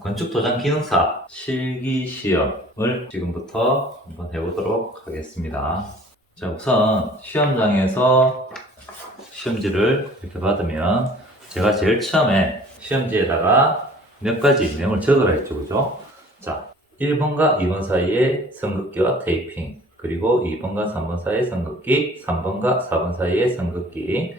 건축도장 기능사 실기시험을 지금부터 한번 해보도록 하겠습니다. 자, 우선 시험장에서 시험지를 이렇게 받으면 제가 제일 처음에 시험지에다가 몇 가지 내용을 적으라 했죠, 그죠? 자, 1번과 2번 사이에 선긋기와 테이핑, 그리고 2번과 3번 사이에 선긋기, 3번과 4번 사이에 선긋기,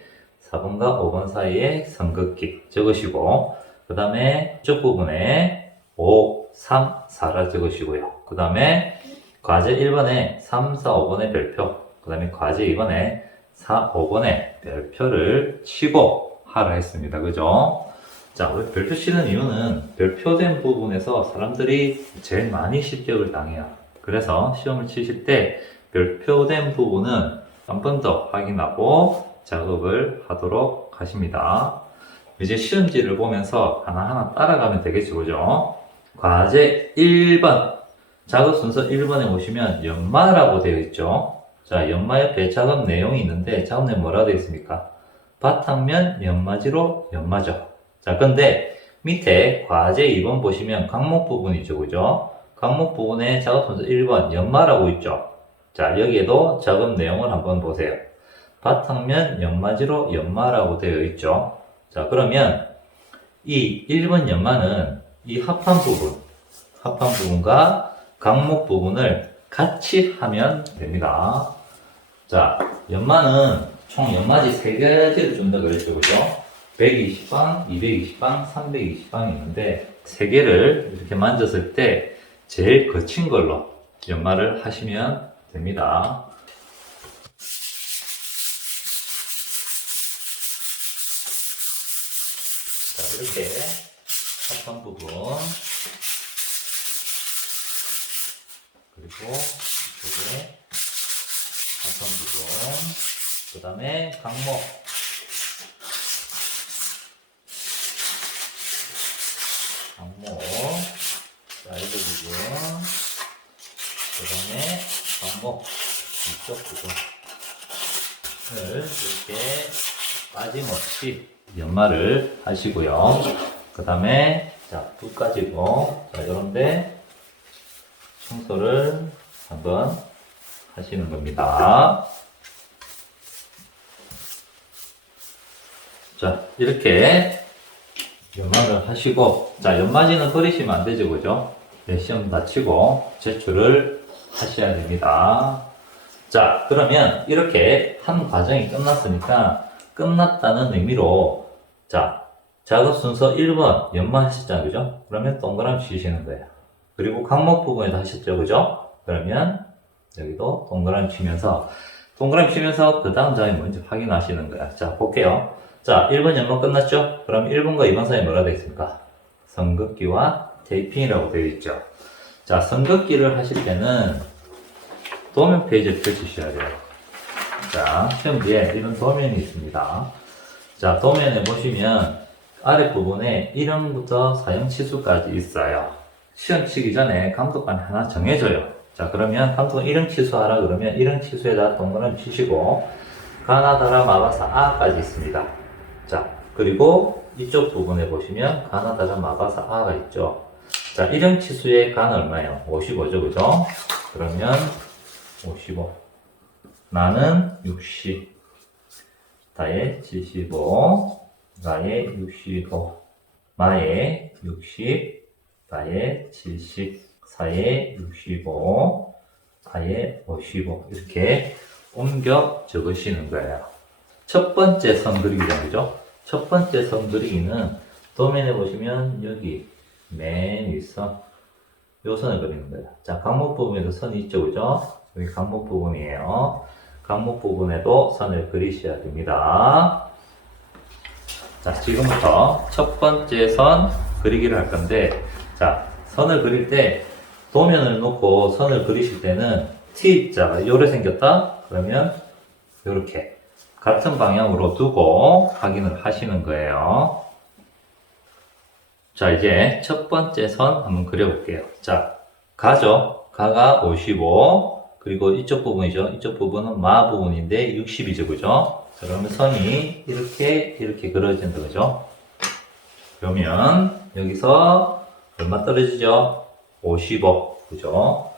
4번과 5번 사이에 선긋기 적으시고, 그 다음에 이쪽 부분에 5, 3, 4라 적으시고요. 그 다음에 과제 1번에 3, 4, 5번의 별표, 그 다음에 과제 2번에 4, 5번의 별표를 치고 하라 했습니다. 그죠? 자, 왜 별표 치는 이유는 별표된 부분에서 사람들이 제일 많이 실격을 당해요. 그래서 시험을 치실 때 별표된 부분은 한 번 더 확인하고 작업을 하도록 하십니다. 이제 시험지를 보면서 하나하나 따라가면 되겠죠, 그죠? 과제 1번, 작업 순서 1번에 보시면 연마라고 되어 있죠. 자, 연마 옆에 작업 내용이 있는데 작업 내용 뭐라고 되어 있습니까? 바탕면 연마지로 연마죠. 자, 근데 밑에 과제 2번 보시면 강목 부분이죠, 그죠? 강목 부분에 작업 순서 1번 연마라고 있죠. 자, 여기에도 작업 내용을 한번 보세요. 바탕면 연마지로 연마라고 되어 있죠. 자, 그러면 이 1번 연마는 이 합판 부분과 강목 부분을 같이 하면 됩니다. 자, 연마는 총 연마지 3가지를 좀 더 그렸죠, 그죠? 120방, 220방, 320방이 있는데 3개를 이렇게 만졌을 때 제일 거친 걸로 연마를 하시면 됩니다. 자, 이렇게 합판 부분, 그리고 이쪽에 합판 부분, 그 다음에 강목, 사이드 부분, 그 다음에 강목 이쪽 부분을 이렇게 빠짐없이 연마를 하시고요. 그 다음에 자, 붓 가지고 자, 이런데 청소를 한번 하시는 겁니다. 자, 이렇게 연마를 하시고, 자, 연마지는 버리시면 안 되죠, 그죠? 네, 시험 마치고 제출을 하셔야 됩니다. 자, 그러면 이렇게 한 과정이 끝났으니까 끝났다는 의미로, 자, 작업 순서 1번 연마하셨잖아요, 그죠? 그러면 동그라미 치시는 거예요. 그리고 강목 부분에도 하셨죠, 그죠? 그러면 여기도 동그라미 치면서 그 다음 장에 뭔지 확인하시는 거야. 자, 볼게요. 자, 1번 연마 끝났죠? 그럼 1번과 2번 사이에 뭐라 되어 있습니까? 선긋기와 테이핑이라고 되어 있죠. 자, 선긋기를 하실 때는 도면 페이지를 펼치셔야 돼요. 자, 시험지에 이런 도면이 있습니다. 자, 도면에 보시면 아랫부분에 이름부터 사용치수까지 있어요. 시험 치기 전에 감독관이 하나 정해줘요. 자, 그러면 감독은 이름 치수하라 그러면 이름 치수에다 동그라미 치시고 가나다라 마바사 아까지 있습니다. 자, 그리고 이쪽 부분에 보시면 가나다라 마바사 아가 있죠. 자, 이름 치수의 가는 얼마예요? 55죠, 그죠? 그러면 55. 나는 60. 나의 75. 나의 65. 마의 60. 나의 70. 사의 65. 나의 55. 이렇게 옮겨 적으시는 거예요. 첫 번째 선 그리기죠, 그죠? 첫 번째 선 그리기는 도면에 보시면 여기 맨 윗선 요 선을 그리는 거예요. 자, 강목 부분에도 선이 있죠, 그죠? 여기 강목 부분이에요. 강목 부분에도 선을 그리셔야 됩니다. 자, 지금부터 첫 번째 선 그리기를 할 건데, 자, 선을 그릴 때 도면을 놓고 선을 그리실 때는 T자가 요래 생겼다? 그러면 요렇게 같은 방향으로 두고 확인을 하시는 거예요. 자, 이제 첫 번째 선 한번 그려볼게요. 자, 가죠. 가가 55, 그리고 이쪽 부분이죠. 이쪽 부분은 마 부분인데 60이죠. 그죠? 자, 그러면 선이 이렇게 그려진다. 그죠? 그러면 여기서 얼마 떨어지죠? 55. 그죠?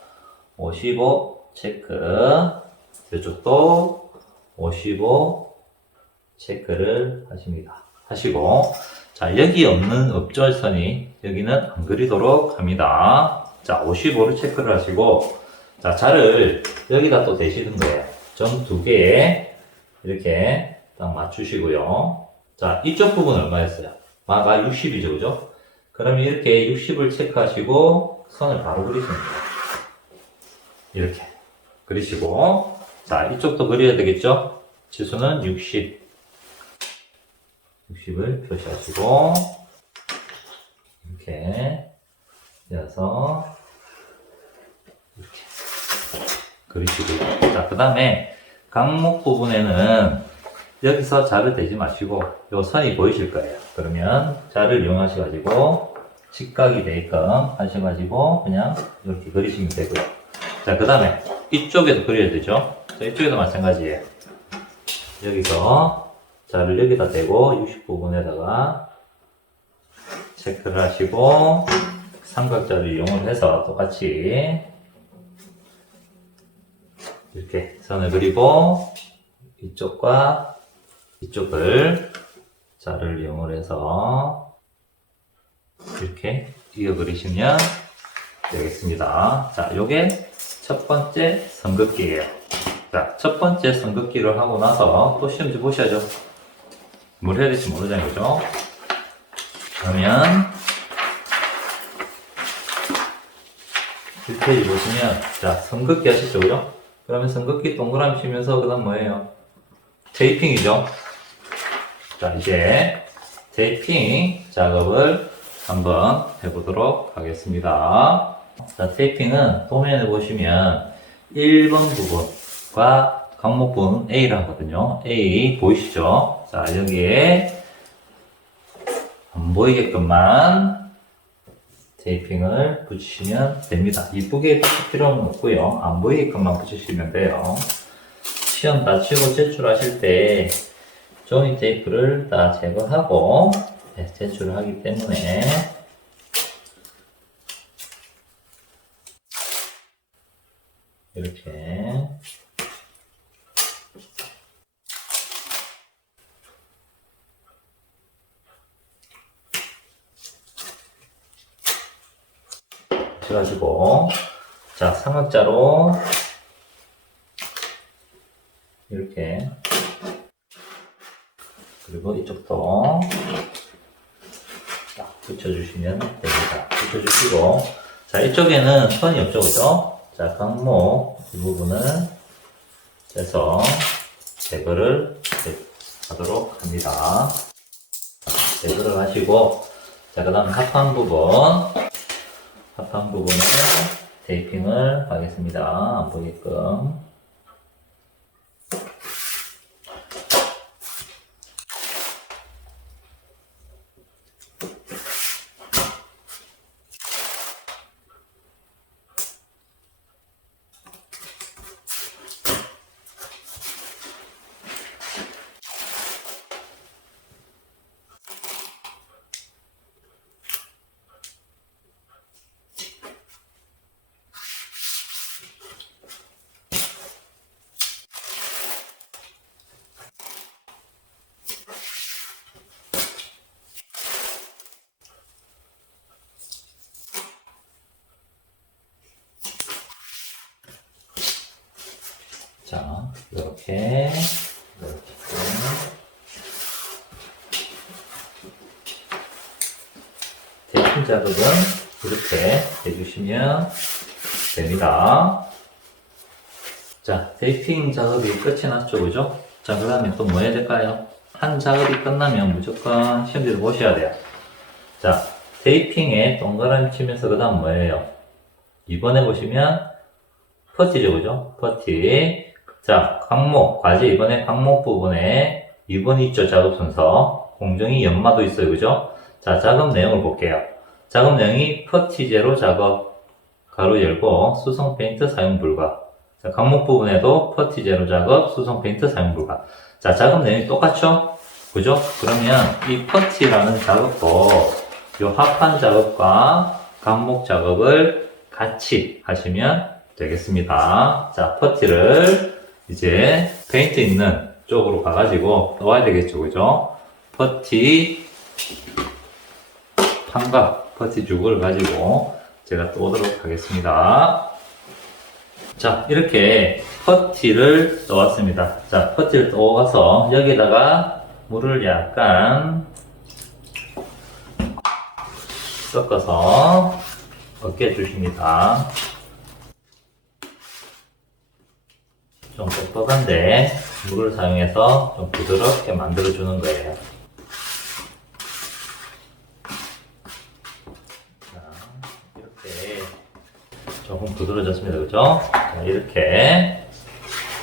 55 체크. 이쪽도 55 체크를 하십니다. 하시고, 자, 여기 없는 업절선이 여기는 안 그리도록 합니다. 자, 55를 체크를 하시고, 자, 자를 여기다 또 대시는 거예요. 점 2개에 이렇게 딱 맞추시고요. 자, 이쪽 부분 얼마였어요? 마가 60이죠, 그죠? 그러면 이렇게 60을 체크하시고, 선을 바로 그리시면 돼요. 이렇게 그리시고, 자, 이쪽도 그려야 되겠죠? 지수는 60을 표시하시고, 이렇게 이어서 이렇게 그리시고요. 자, 그 다음에 강목 부분에는 여기서 자를 대지 마시고 요 선이 보이실 거예요. 그러면 자를 이용하셔가지고 직각이 되게끔 하셔가지고 그냥 이렇게 그리시면 되고요. 자, 그 다음에 이쪽에도 그려야 되죠. 자, 이쪽에도 마찬가지예요. 여기서 자를 여기다 대고 60 부분에다가 체크를 하시고 삼각자를 이용을 해서 똑같이 이렇게 선을 그리고 이쪽과 이쪽을 자를 이용을 해서 이렇게 이어 그리시면 되겠습니다. 자, 요게 첫 번째 선긋기예요. 자, 첫 번째 선긋기를 하고 나서 또 시험지 보셔야죠. 뭘 해야 될지 모르잖아요. 그죠? 그러면 1페이지 보시면 자, 선긋기 하시죠. 그죠? 그러면 선긋기 동그라미 치면서 그 다음 뭐예요? 테이핑이죠. 자, 이제 테이핑 작업을 한번 해보도록 하겠습니다. 자, 테이핑은 도면에 보시면 1번 부분과 강목 부분 A를 하거든요. A 보이시죠? 자, 여기에 안 보이게끔만 테이핑을 붙이시면 됩니다. 이쁘게 붙일 필요는 없고요. 안 보이게끔만 붙이시면 돼요. 시험 다 치고 제출하실 때 종이 테이프를 다 제거하고 제출을 하기 때문에 이렇게 하시고, 자, 삼각자로 이렇게, 그리고 이쪽도 딱 붙여주시면 됩니다. 붙여주시고, 자, 이쪽에는 선이 없죠, 그죠? 자, 강목 이 부분을 해서 제거를 하도록 합니다. 제거를 하시고, 자, 그 다음 합판 부분에 테이핑을 하겠습니다. 안 보게끔. 자, 이렇게 테이핑 작업은 이렇게 해주시면 됩니다. 자, 테이핑 작업이 끝이 났죠, 그죠? 자, 그 다음에 또 뭐 해야 될까요? 한 작업이 끝나면 무조건 시험지를 보셔야 돼요. 자, 테이핑에 동그라미 치면서 그 다음 뭐예요? 이번에 보시면 퍼티죠, 그죠? 퍼티. 자, 강목, 과제 이번에 강목 부분에 2번이 있죠, 작업 순서. 공정이 연마도 있어요, 그죠? 자, 작업 내용을 볼게요. 작업 내용이 퍼티제로 작업, 가로 열고, 수성 페인트 사용 불가. 자, 강목 부분에도 퍼티 제로 작업, 수성 페인트 사용 불가. 자, 작업 내용이 똑같죠? 그죠? 그러면 이 퍼티라는 작업도 이 합판 작업과 강목 작업을 같이 하시면 되겠습니다. 자, 퍼티를 이제 페인트 있는 쪽으로 가가지고 넣어야 되겠죠, 그죠? 퍼티 판과 퍼티 죽을 가지고 제가 또 오도록 하겠습니다. 자, 이렇게 퍼티를 넣었습니다. 자, 퍼티를 넣어서 여기다가 물을 약간 섞어서 어깨 주십니다. 좀 뻑뻑한데 물을 사용해서 좀 부드럽게 만들어 주는 거예요. 자, 이렇게 조금 부드러워졌습니다. 그죠? 자, 이렇게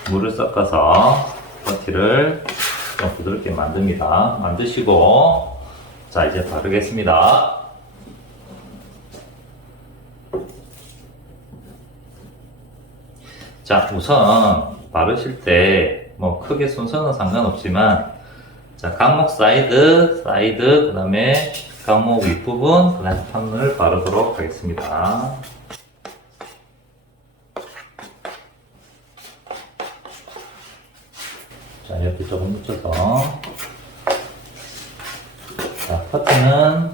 물을 섞어서 퍼티를 좀 부드럽게 만듭니다. 만드시고, 자, 이제 바르겠습니다. 자, 우선 바르실 때 뭐 크게 순서는 상관없지만, 자, 강목 사이드, 그 다음에 강목 윗부분, 그 다음에 판을 바르도록 하겠습니다. 자, 이렇게 조금 묻혀서. 자, 퍼트는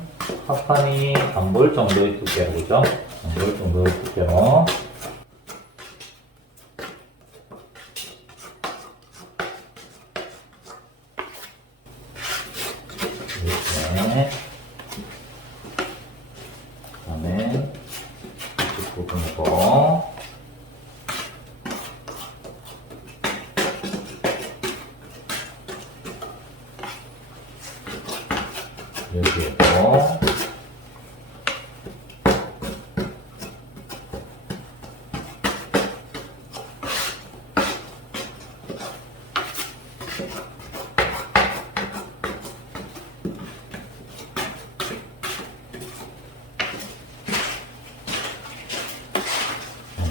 합판이 안 보일 정도의 두께로, 그죠? 안 보일 정도의 두께로. 이렇게. 그 다음에 이쪽 부분으로. 여기에도.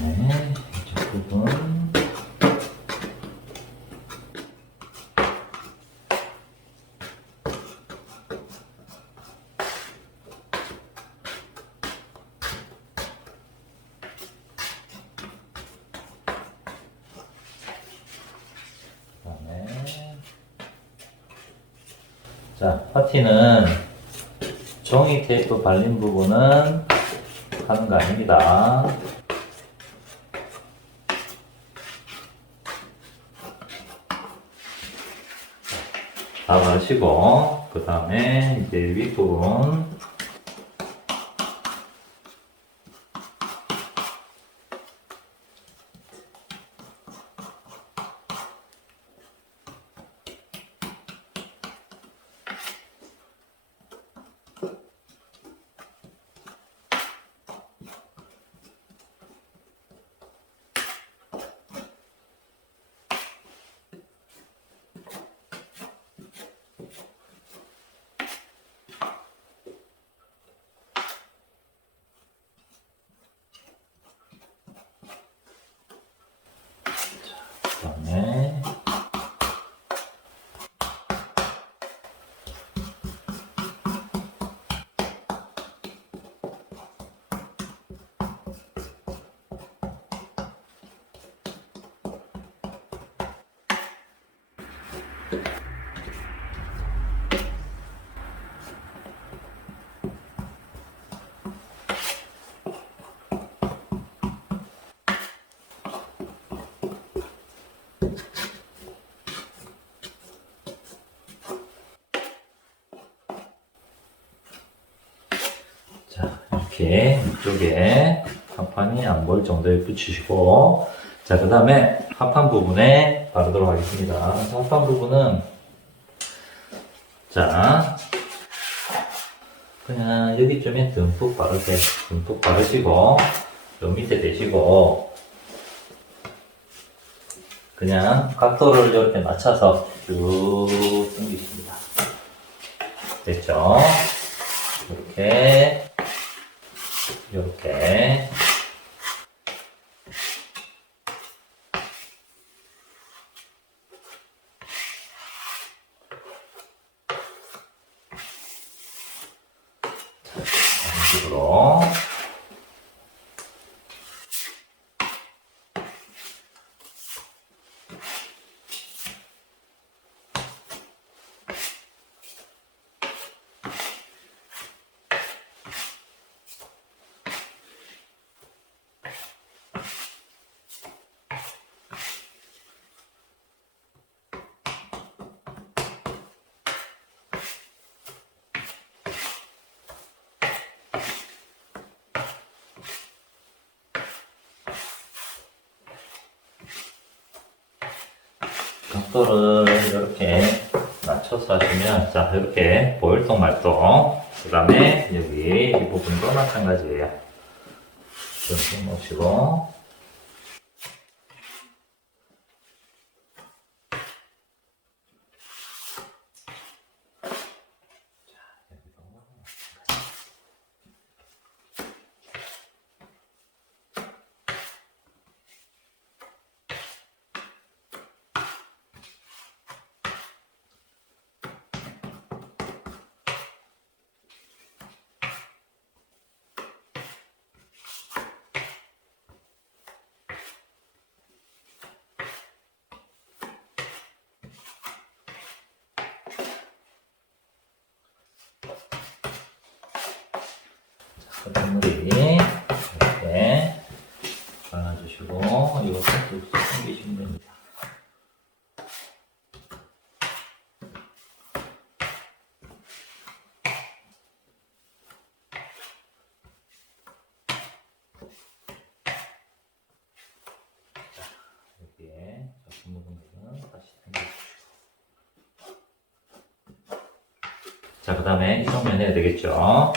네, 이쪽 부분. 그다음에 자, 파티는 종이 테이프 발린 부분은 하는 거 아닙니다. 다 바르시고, 그 다음에 이제 윗부분. 그다음에 자, 이렇게 이쪽에 합판이 안 보일 정도에 붙이시고, 자, 그 다음에 합판 부분에 바르도록 하겠습니다. 합판 부분은 자, 그냥 여기쯤에 듬뿍 바르세요. 듬뿍 바르시고, 요 밑에 대시고, 그냥 각도를 이렇게 맞춰서 쭉 당기십니다. 됐죠? 이렇게, 이렇게. 식으로. 각도를 이렇게 맞춰서 하시면, 자, 이렇게 보일동 말동, 그 다음에 여기 이 부분도 마찬가지예요. 좀 놓으시고, 끝물이 이렇게 발라주시고, 이것도 쭉 당기시면 됩니다. 여기에 작은 부분들은 다시 당겨주시고. 자, 그 다음에 이 정면 해야 되겠죠?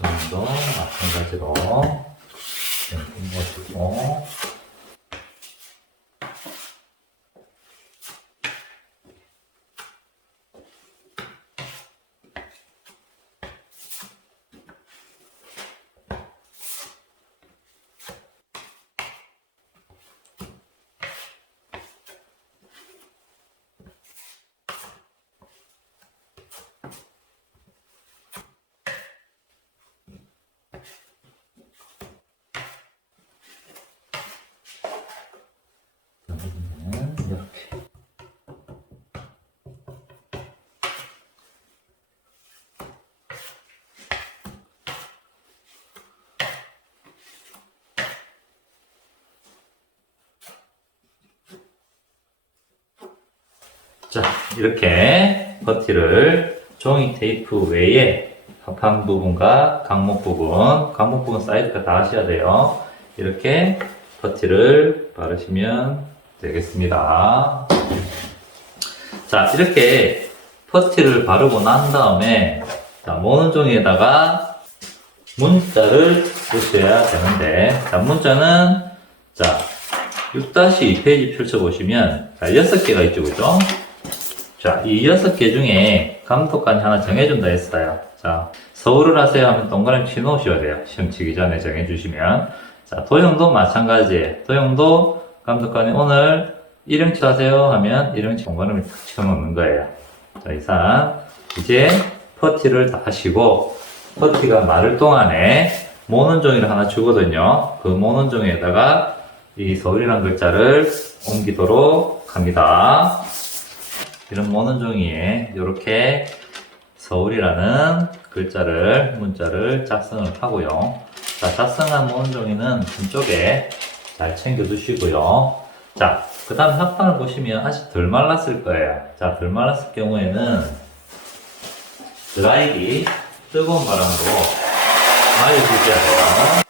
정도 마찬가지로 좀 헹궈주고, 이렇게. 자, 이렇게 버티를 종이 테이프 외에 합판 부분과 강목 부분 사이드가 다 하셔야 돼요. 이렇게 버티를 바르시면 되겠습니다. 자, 이렇게 퍼티를 바르고 난 다음에, 자, 모는 종이에다가 문자를 쓰셔야 되는데, 자, 문자는, 자, 6-2페이지 펼쳐보시면, 자, 6개가 있죠, 그죠? 자, 이 6개 중에 감독관이 하나 정해준다 했어요. 자, 서울을 하세요 하면 동그라미 치 놓으셔야 돼요. 시험 치기 전에 정해주시면. 자, 도형도 마찬가지예요. 도형도 감독관이 오늘 1형치 하세요 하면 1형치 동그라미 탁 쳐놓는 거예요. 자, 이상 이제 퍼티를 다 하시고, 퍼티가 마를 동안에 모는 종이를 하나 주거든요. 그 모는 종이에다가 이 서울이라는 글자를 옮기도록 합니다. 이런 모는 종이에 이렇게 서울이라는 글자를, 문자를 작성을 하고요. 자, 작성한 모는 종이는 한쪽에 잘 챙겨주시고요. 자, 그 다음 합판을 보시면 아직 덜 말랐을 거예요. 자, 덜 말랐을 경우에는 드라이기, 뜨거운 바람으로 말려주셔야 돼요.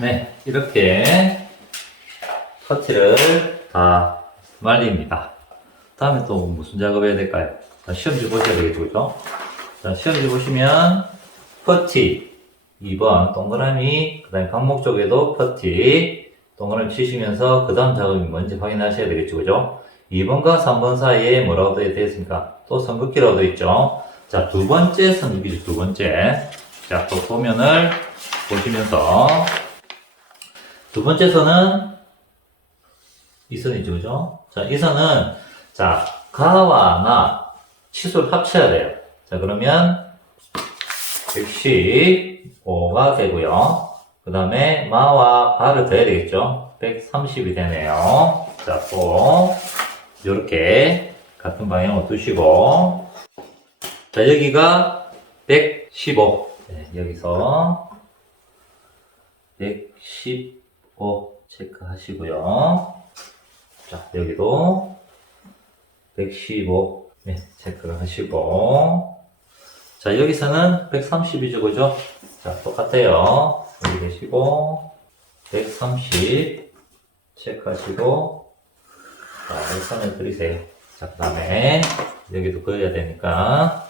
네, 이렇게 퍼티를 다 말립니다. 다음에 또 무슨 작업해야 될까요? 자, 시험지 보셔야 되겠죠, 그죠? 자, 시험지 보시면 퍼티 2번 동그라미, 그 다음에 강목 쪽에도 퍼티 동그라미 치시면서 그 다음 작업이 뭔지 확인하셔야 되겠죠, 그죠? 2번과 3번 사이에 뭐라고 되어 있습니까? 또 선긋기라고 되어 있죠. 자, 두 번째 선긋기죠, 두 번째. 자, 또 소면을 보시면서 두 번째 선은 이 선이죠, 그죠? 자, 이 선은, 자, 가와 나, 치수를 합쳐야 돼요. 자, 그러면 115가 되고요. 그 다음에 마와 바를 더해야 되겠죠? 130이 되네요. 자, 또, 이렇게 같은 방향으로 두시고, 자, 여기가 115. 네, 여기서 115 체크하시고요. 자, 여기도 115, 네, 체크를 하시고. 자, 여기서는 130이죠, 그죠? 자, 똑같아요. 여기 계시고, 130 체크하시고, 자, 선을 그리세요. 자, 그 다음에 여기도 그려야 되니까,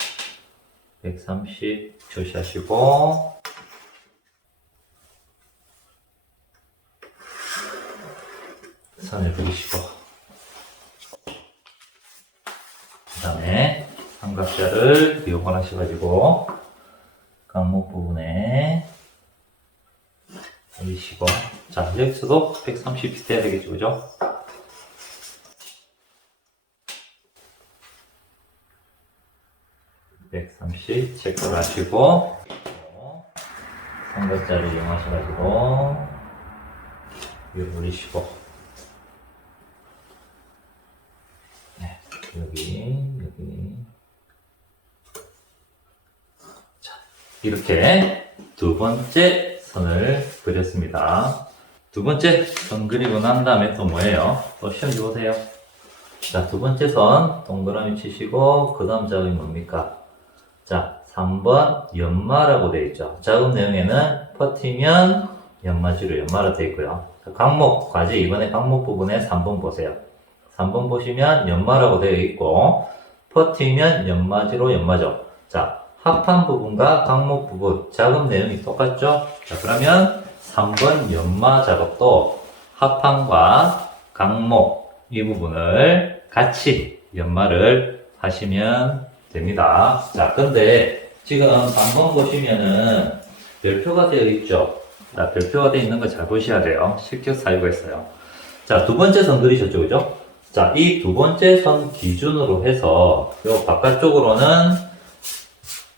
130 표시하시고, 선을 그리시고, 그 다음에 삼각자를 이용을 하셔가지고 강목 부분에 올리시고, 자, 여기서도 130 비슷해야 되겠죠, 그죠? (130) 체크를 하시고, 삼각자를 이용하셔가지고 위로 올리시고, 네, 여기 자, 이렇게 두 번째 선을 그렸습니다. 두 번째 선 그리고 난 다음에 또 뭐예요? 또 시험지 보세요. 자, 두 번째 선 동그라미 치시고, 그 다음 작업이 뭡니까? 자, 3번 연마라고 되어 있죠. 작업 내용에는 퍼티면 연마지로 연마라 되어 있고요. 자, 강목 과제 이번에 강목 부분에 3번 보세요. 3번 보시면 연마라고 되어 있고, 퍼티면 연마지로 연마죠. 자, 합판 부분과 강목 부분 작업 내용이 똑같죠? 자, 그러면 3번 연마 작업도 합판과 강목 이 부분을 같이 연마를 하시면 됩니다. 자, 근데 지금 3번 보시면은 별표가 되어 있죠? 자, 별표가 되어 있는 거 잘 보셔야 돼요. 실격 사유가 있어요. 자, 두 번째 선 그리셨죠, 그죠? 자, 이 두 번째 선 기준으로 해서 요 바깥쪽으로는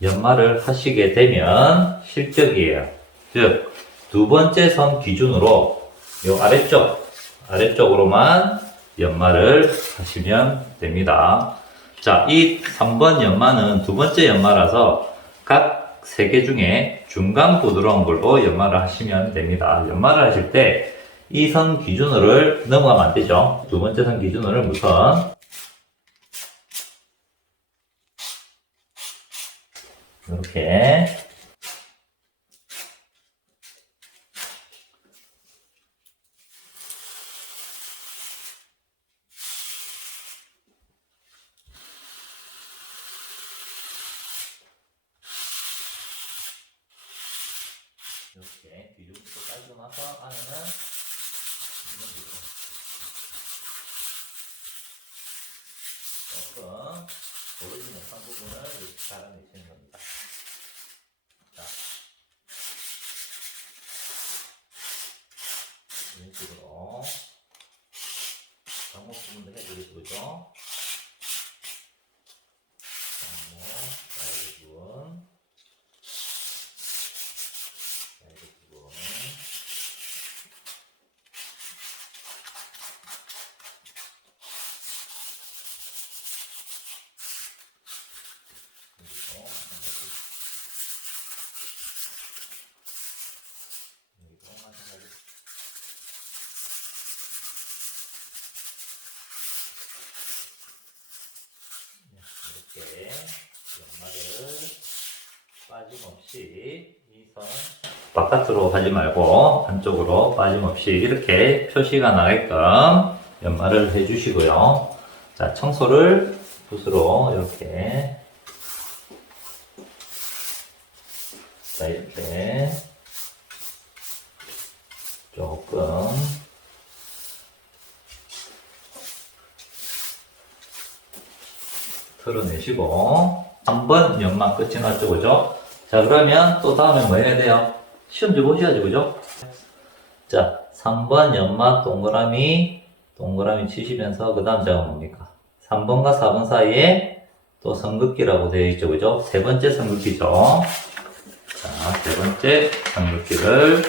연마를 하시게 되면 실격이에요. 즉, 두 번째 선 기준으로 요 아래쪽으로만 연마를 하시면 됩니다. 자, 이 3번 연마는 두 번째 연마라서 각 세 개 중에 중간 부드러운 걸로 연마를 하시면 됩니다. 연마를 하실 때 이 선 기준으로를 넘어가면 안 되죠. 두 번째 선 기준으로는 우선 이렇게 이렇게 뒤쪽부터 깔고 나서 안에는 이런 식으로 조금 보이지 못한 부분을 이렇게 잘라내시는 겁니다. 자, 이런 식으로 강목 부분도 해드리고 있죠. 강목, 사이드 부분, 사이드 부분. 이렇게 연마를 빠짐없이 이 선은 바깥으로 하지 말고 안쪽으로 빠짐없이 이렇게 표시가 나게끔 연마를 해주시고요. 자, 청소를 붓으로 이렇게, 자, 이렇게 조금 털어내시고, 한번 연마 끝이 났죠, 그죠? 자, 그러면 또 다음에 뭐 해야 돼요? 시험 좀 보셔야죠, 그죠? 자, 3번 연마 동그라미 치시면서 그 다음 작은 뭡니까? 3번과 4번 사이에 또 삼극기라고 되어 있죠, 그죠? 세 번째 삼극기죠. 자, 세 번째 삼극기를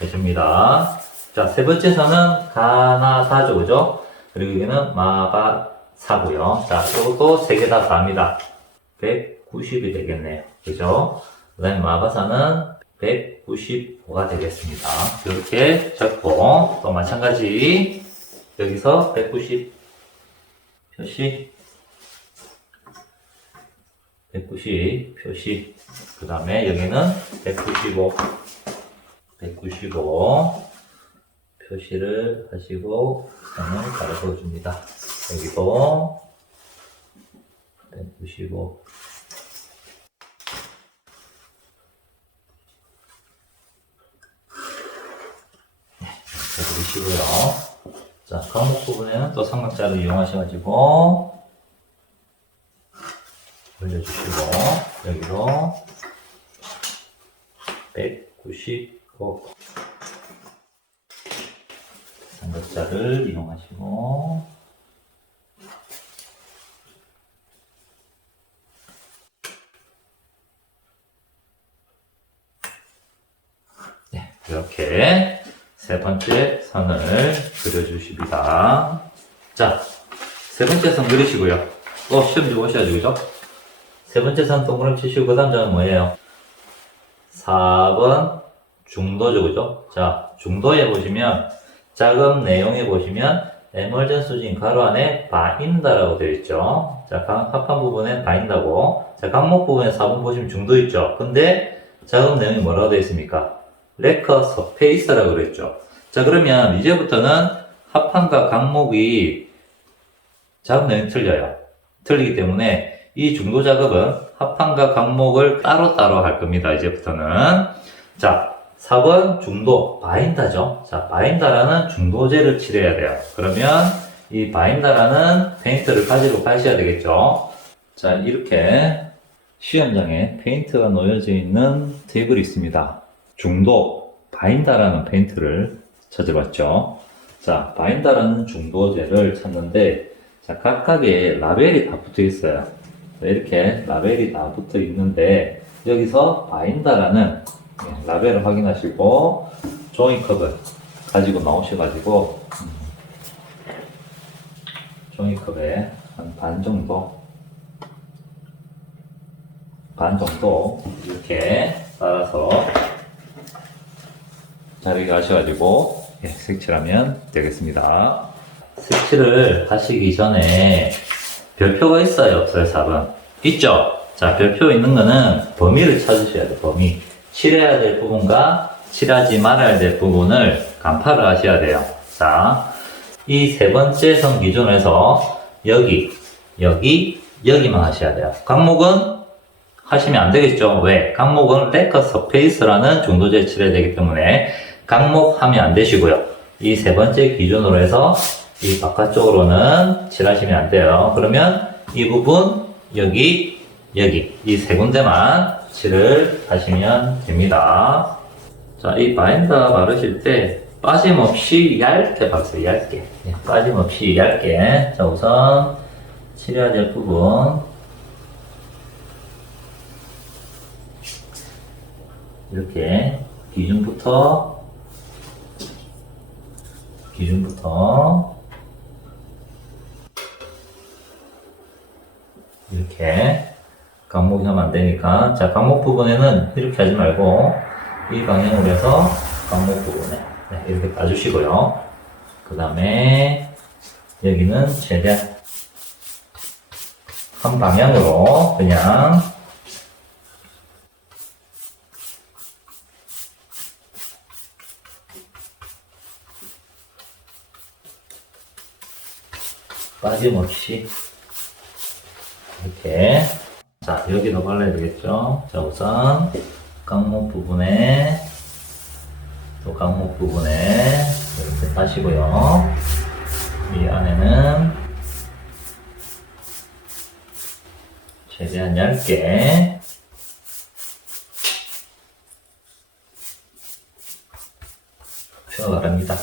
해줍니다. 자, 세 번째 선은 가나사죠, 그죠? 그리고 여기는 마바사고요. 자, 이것도 세 개 다 답니다. 190이 되겠네요. 그죠? 그 다음에 마바사는 195가 되겠습니다. 이렇게 적고, 또 마찬가지, 여기서 190 표시, 190 표시, 그 다음에 여기는 195 표시를 하시고, 선을 바로 그어줍니다. 여기도 195. 그리시고요. 자, 과목 부분에는 또 삼각자를 이용하셔가지고 올려주시고, 여기로 195 삼각자를 이용하시고, 네, 이렇게 세 번째 선을 그려주십니다. 자, 세 번째 선 그리시고요. 시험 좀 보셔야죠, 그죠? 세 번째 선 동그라미 치시고, 그 다음 장은 뭐예요? 4번 중도죠, 그죠? 자, 중도에 보시면, 작업 내용에 보시면, 에멀전스진 가로 안에 바인다라고 되어 있죠. 자, 합판 부분에 바인다고. 자, 강목 부분에 4번 보시면 중도 있죠. 근데, 작업 내용이 뭐라고 되어 있습니까? 레커 서페이스라고 그랬죠. 자, 그러면 이제부터는 합판과 강목이 작업 내용이 틀려요. 틀리기 때문에 이 중도 작업은 합판과 강목을 따로따로 할 겁니다. 이제부터는. 자, 4번 중도 바인다죠. 자, 바인다라는 중도제를 칠해야 돼요. 그러면 이 바인다라는 페인트를 가지고 가셔야 되겠죠. 자, 이렇게 시험장에 페인트가 놓여져 있는 테이블이 있습니다. 중도 바인다라는 페인트를 찾아봤죠. 자, 바인다라는 중도제를 찾는데, 자, 각각의 라벨이 다 붙어 있어요. 이렇게 라벨이 다 붙어 있는데, 여기서 바인다라는 라벨을 확인하시고, 종이컵을 가지고 나오셔가지고, 종이컵에 한 반 정도 이렇게 따라서 자르게 하셔가지고 색칠하면 되겠습니다. 색칠을 하시기 전에 별표가 있어요, 없어요? 4번 있죠? 자, 별표 있는 거는 범위를 찾으셔야 돼요. 범위. 칠해야 될 부분과 칠하지 말아야 될 부분을 간파를 하셔야 돼요. 자, 이 세 번째 선 기준에서 여기만 하셔야 돼요. 강목은 하시면 안 되겠죠. 왜? 강목은 레커 서페이스라는 중도제에 칠해야 되기 때문에 강목 하면 안 되시고요. 이 세 번째 기준으로 해서 이 바깥쪽으로는 칠하시면 안 돼요. 그러면 이 부분, 여기 이 세 군데만 칠을 하시면 됩니다. 자, 이 바인더 바르실 때 빠짐없이 얇게 바르세요. 얇게. 빠짐없이 얇게. 자, 우선 칠해야 될 부분 이렇게 기준부터 이렇게 강목이 하면 안 되니까, 자, 강목 부분에는 이렇게 하지 말고 이 방향으로 해서 강목 부분에 이렇게 봐주시고요. 그 다음에 여기는 최대한 한 방향으로 그냥 빠짐없이 이렇게. 자, 여기도 발라야 되겠죠. 자, 우선 강목 부분에 또 강목 부분에 이렇게 빠시고요. 이 안에는 최대한 얇게 펴바랍니다.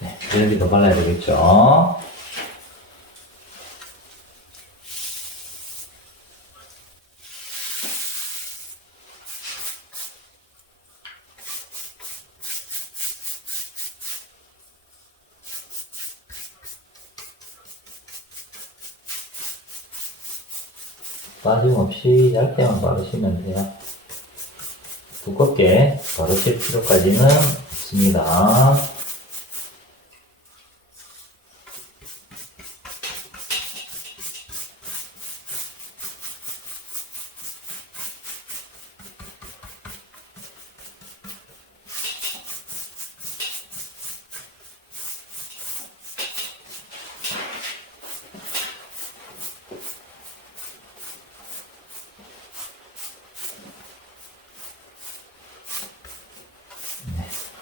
네, 여기도 발라야 되겠죠. 빠짐없이 얇게만 바르시면 돼요. 두껍게 바르실 필요까지는 없습니다.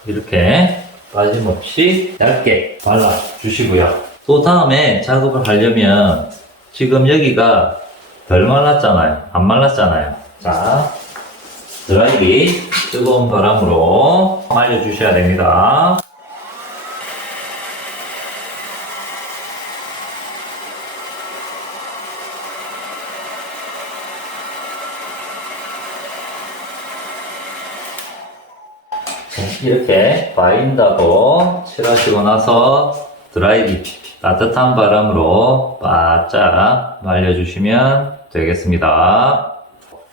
이렇게 빠짐없이 얇게 발라주시고요. 또 다음에 작업을 하려면 지금 여기가 덜 말랐잖아요. 안 말랐잖아요. 자, 드라이기 뜨거운 바람으로 말려주셔야 됩니다. 이렇게 바인다고 칠하시고 나서 드라이기 따뜻한 바람으로 바짝 말려주시면 되겠습니다.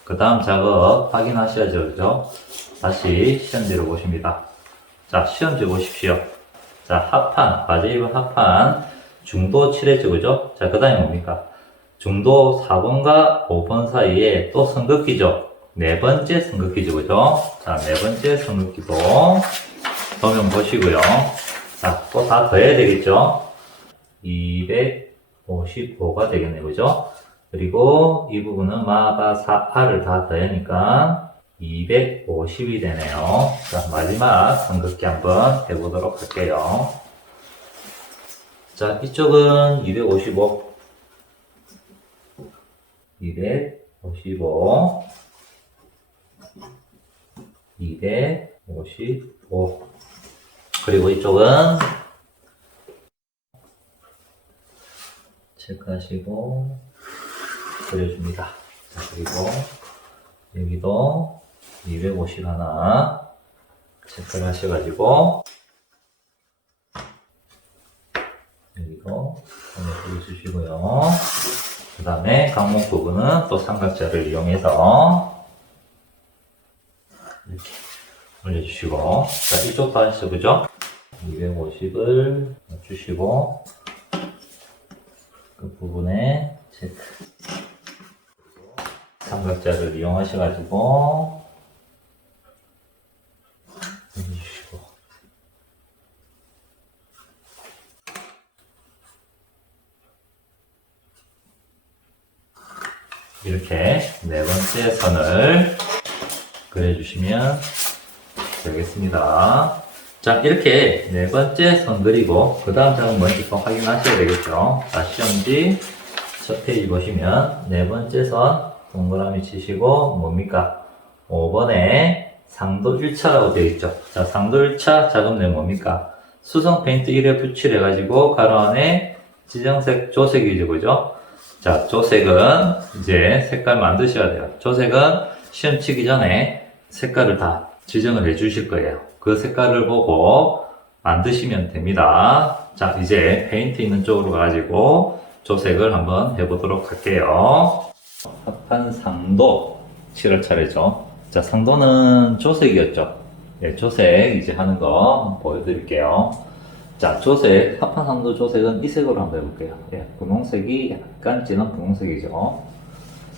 그 다음 작업 확인하셔야죠. 그죠? 다시 시험지로 보십니다. 자, 시험지 보십시오. 자, 합판, 바지 입은 합판 중도 칠해죠. 그죠? 자, 그 다음에 뭡니까? 중도 4번과 5번 사이에 또 선긋기죠. 네 번째 선긋기죠. 그죠? 자, 네 번째 선긋기도 도면 보시고요. 자, 또 다 더해야 되겠죠? 255가 되겠네요. 그죠? 그리고 이 부분은 마바사아를 다 더하니까 250이 되네요. 자, 마지막 선긋기 한번 해보도록 할게요. 자, 이쪽은 255, 255, 255. 그리고 이쪽은 체크하시고 그려줍니다. 자, 그리고 여기도 250 하나 체크를 하셔가지고 여기도 그려주시고요. 그 다음에 강목 부분은 또 삼각자를 이용해서 이렇게 올려주시고, 자, 이쪽도 하시죠. 그죠? 250을 주시고, 그 부분에 체크. 삼각자를 이용하셔가지고, 올려주시고. 이렇게 네 번째 선을 그려주시면 되겠습니다. 자, 이렇게 네 번째 선 그리고 그 다음 장은 뭔지 또 확인하셔야 되겠죠. 자, 시험지 첫 페이지 보시면 네 번째 선 동그라미 치시고 뭡니까? 5번에 상도 1차라고 되어 있죠. 자, 상도 1차 작업내 뭡니까? 수성 페인트 1에 붙이려 가지고 가로 안에 지정색 조색이죠. 그죠? 자, 조색은 이제 색깔 만드셔야 돼요. 조색은 시험 치기 전에 색깔을 다 지정을 해 주실 거예요. 그 색깔을 보고 만드시면 됩니다. 자, 이제 페인트 있는 쪽으로 가지고 조색을 한번 해보도록 할게요. 합판 상도 칠할 차례죠. 자, 상도는 조색이었죠. 네, 조색 이제 하는 거 보여드릴게요. 자, 조색, 합판상도 조색은 이 색으로 한번 해볼게요. 예, 분홍색이 약간 진한 분홍색이죠.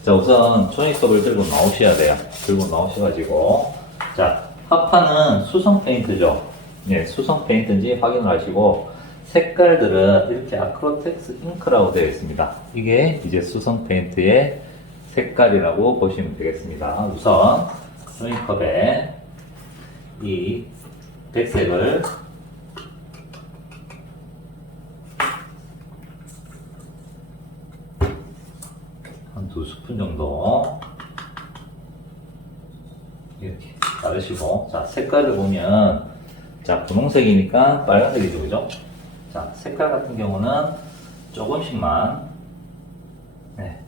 자, 우선 종이컵을 들고 나오셔야 돼요. 들고 나오셔가지고. 자, 합판은 수성 페인트죠. 예, 수성 페인트인지 확인을 하시고, 색깔들은 이렇게 아크로텍스 잉크라고 되어 있습니다. 이게 이제 수성 페인트의 색깔이라고 보시면 되겠습니다. 우선 종이컵에 이 백색을 한 2스푼 정도 이렇게 바르시고, 자, 색깔을 보면, 자, 분홍색이니까 빨간색이죠, 그죠? 자, 색깔 같은 경우는 조금씩만, 네,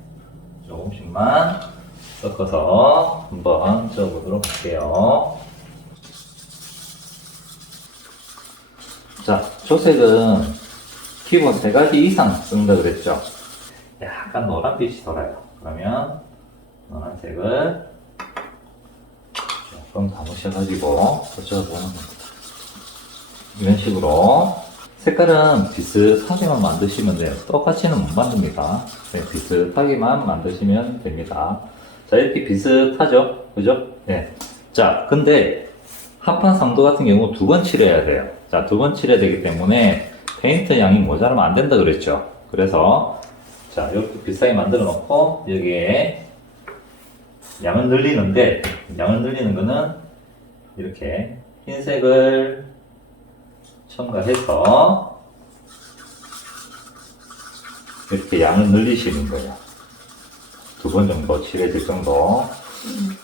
조금씩만 섞어서 한번 적어보도록 할게요. 자, 조색은 기본 3가지 이상 쓴다 그랬죠? 약간 노란빛이 돌아요. 그러면 노란색을 조금 담으셔가지고 붙여보는 겁니다. 이런 식으로 색깔은 비슷하게만 만드시면 돼요. 똑같이는 못 만듭니다. 네, 비슷하게만 만드시면 됩니다. 자, 이렇게 비슷하죠? 그죠? 네. 자, 근데 합판 상도 같은 경우 2번 칠해야 돼요. 자, 2번 칠해야 되기 때문에 페인트 양이 모자라면 안 된다 그랬죠? 그래서 자, 이렇게 비싸게 만들어 놓고 여기에 양을 늘리는데, 양을 늘리는 거는 이렇게 흰색을 첨가해서 이렇게 양을 늘리시는 거예요. 2번 정도 칠해질 정도.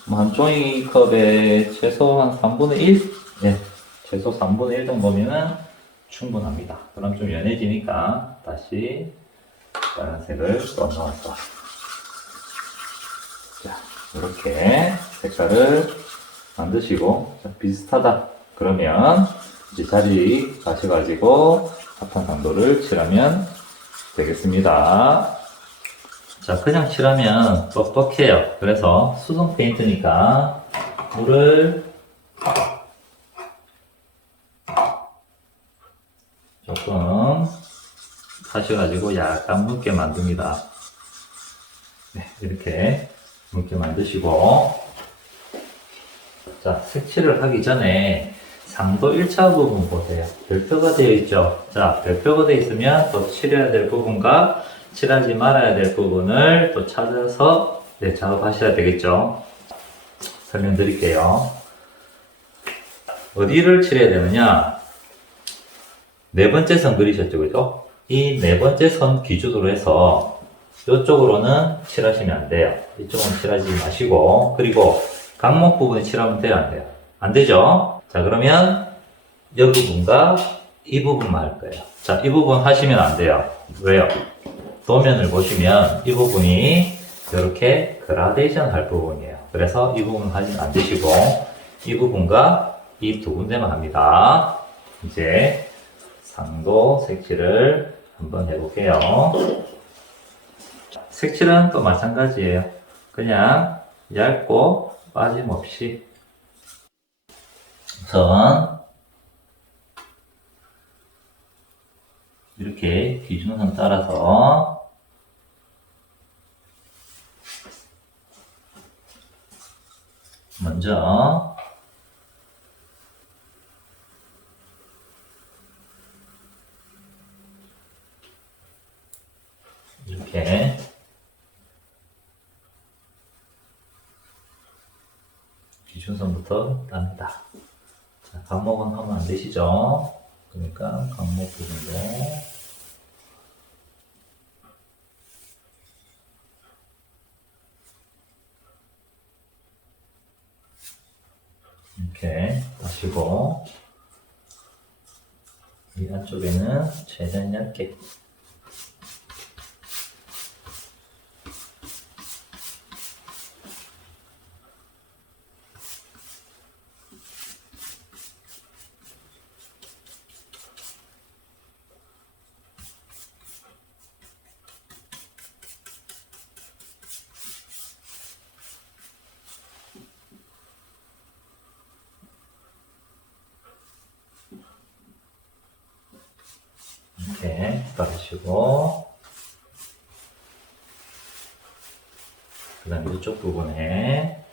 한 종이컵에 최소 한 3분의 1? 예, 최소 3분의 1 정도면은 충분합니다. 그럼 좀 연해지니까 다시 빨간색을 또 넣어서, 자, 이렇게 색깔을 만드시고, 자, 비슷하다 그러면 이제 자리 가셔가지고 합판 상도를 칠하면 되겠습니다. 자, 그냥 칠하면 뻑뻑해요. 그래서 수성 페인트니까 물을 조금 하셔가지고 약간 묽게 만듭니다. 네, 이렇게 묽게 만드시고, 자, 색칠을 하기 전에 상도 1차 부분 보세요. 별표가 되어 있죠? 자, 별표가 되어 있으면 또 칠해야 될 부분과 칠하지 말아야 될 부분을 또 찾아서 네, 작업하셔야 되겠죠? 설명드릴게요. 어디를 칠해야 되느냐? 4번째 선 그리셨죠, 그죠? 이 4번째 선 기준으로 해서 이쪽으로는 칠하시면 안 돼요. 이쪽은 칠하지 마시고, 그리고 강목 부분에 칠하면 돼요, 안 돼요? 안 되죠? 자, 그러면 이 부분과 이 부분만 할 거예요. 자, 이 부분 하시면 안 돼요. 왜요? 도면을 보시면 이 부분이 이렇게 그라데이션 할 부분이에요. 그래서 이 부분 하시면 안 되시고, 이 부분과 이 2군데만 합니다. 이제 상도 색칠을 한번 해볼게요. 색칠은 또 마찬가지예요. 그냥 얇고 빠짐없이 우선 이렇게 기준선 따라서 먼저 이렇게 기준선부터 땁니다. 자, 강목은 하면 안 되시죠? 그러니까 강목 부분도 이렇게 하시고, 이 안쪽에는 최대한 얇게 하시고, 그 다음에 이쪽 부분에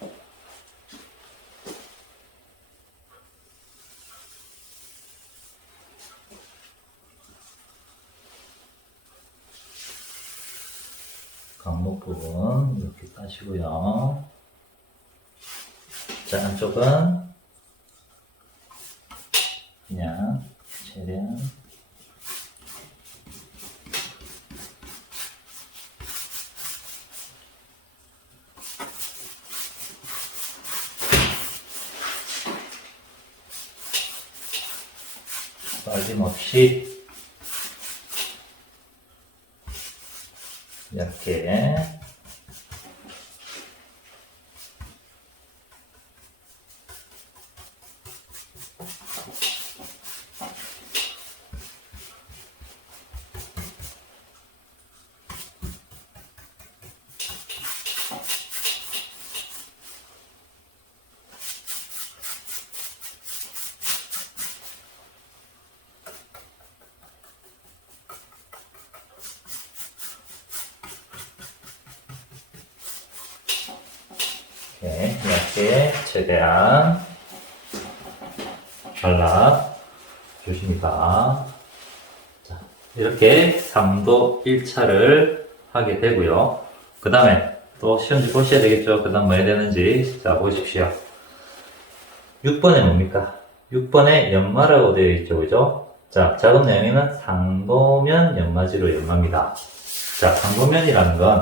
강목 부분 이렇게 따시고요. 자, 안쪽은 그냥 최대한 빠짐없이 이렇게 이렇게 최대한 발라 주십니다. 자, 이렇게 3도 1차를 하게 되고요. 그 다음에 또 시험지 보셔야 되겠죠. 그 다음 뭐 해야 되는지. 자, 보십시오. 6번에 뭡니까? 6번에 연마라고 되어 있죠. 그죠? 자, 작업 내용에는 상도면 연마지로 연마입니다. 자, 상도면이라는 건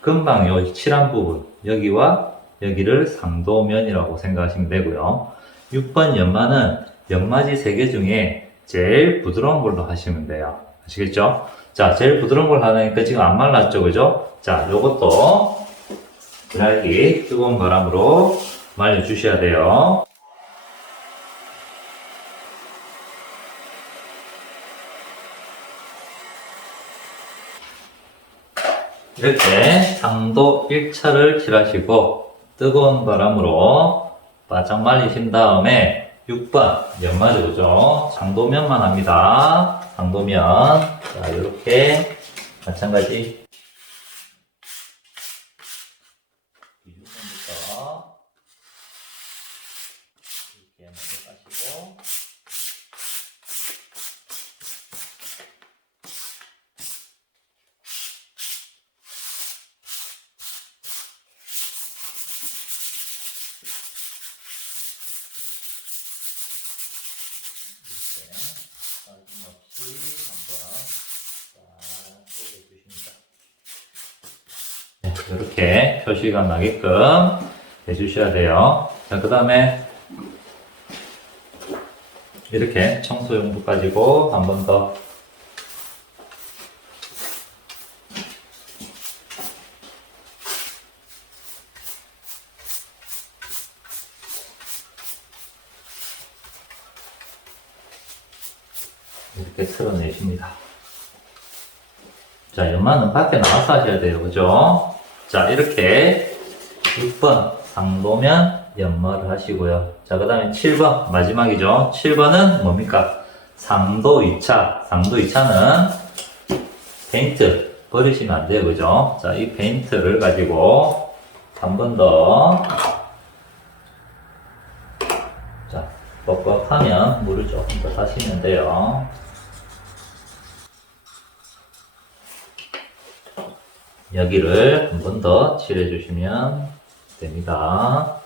금방 요 칠한 부분, 여기와 여기를 상도면이라고 생각하시면 되고요. 6번 연마는 연마지 3개 중에 제일 부드러운 걸로 하시면 돼요. 아시겠죠? 자, 제일 부드러운 걸 하니까 지금 안 말랐죠? 그죠? 자, 요것도 드라이기 뜨거운 바람으로 말려주셔야 돼요. 이렇게 상도 1차를 칠하시고 뜨거운 바람으로 바짝 말리신 다음에 6번 연마죠, 그죠? 상도면만 합니다. 상도면. 자, 이렇게 마찬가지 기준선부터 이렇게 먼저 까시고 빠짐없이 한번 딱 꽂아주십니다. 네, 이렇게 표시가 나게끔 해주셔야 돼요. 자, 그 다음에 이렇게 청소용도 가지고 한 번 더 이렇게 틀어내십니다. 자, 연마는 밖에 나와서 하셔야 돼요. 그죠? 자, 이렇게 6번 상도면 연마를 하시고요. 자, 그 다음에 7번 마지막이죠. 7번은 뭡니까? 상도 2차. 상도 2차는 페인트 버리시면 안 돼요. 그죠? 자, 이 페인트를 가지고 한 번 더 자, 뻑뻑하면 물을 조금 더 타시면 돼요. 여기를 한 번 더 칠해 주시면 됩니다.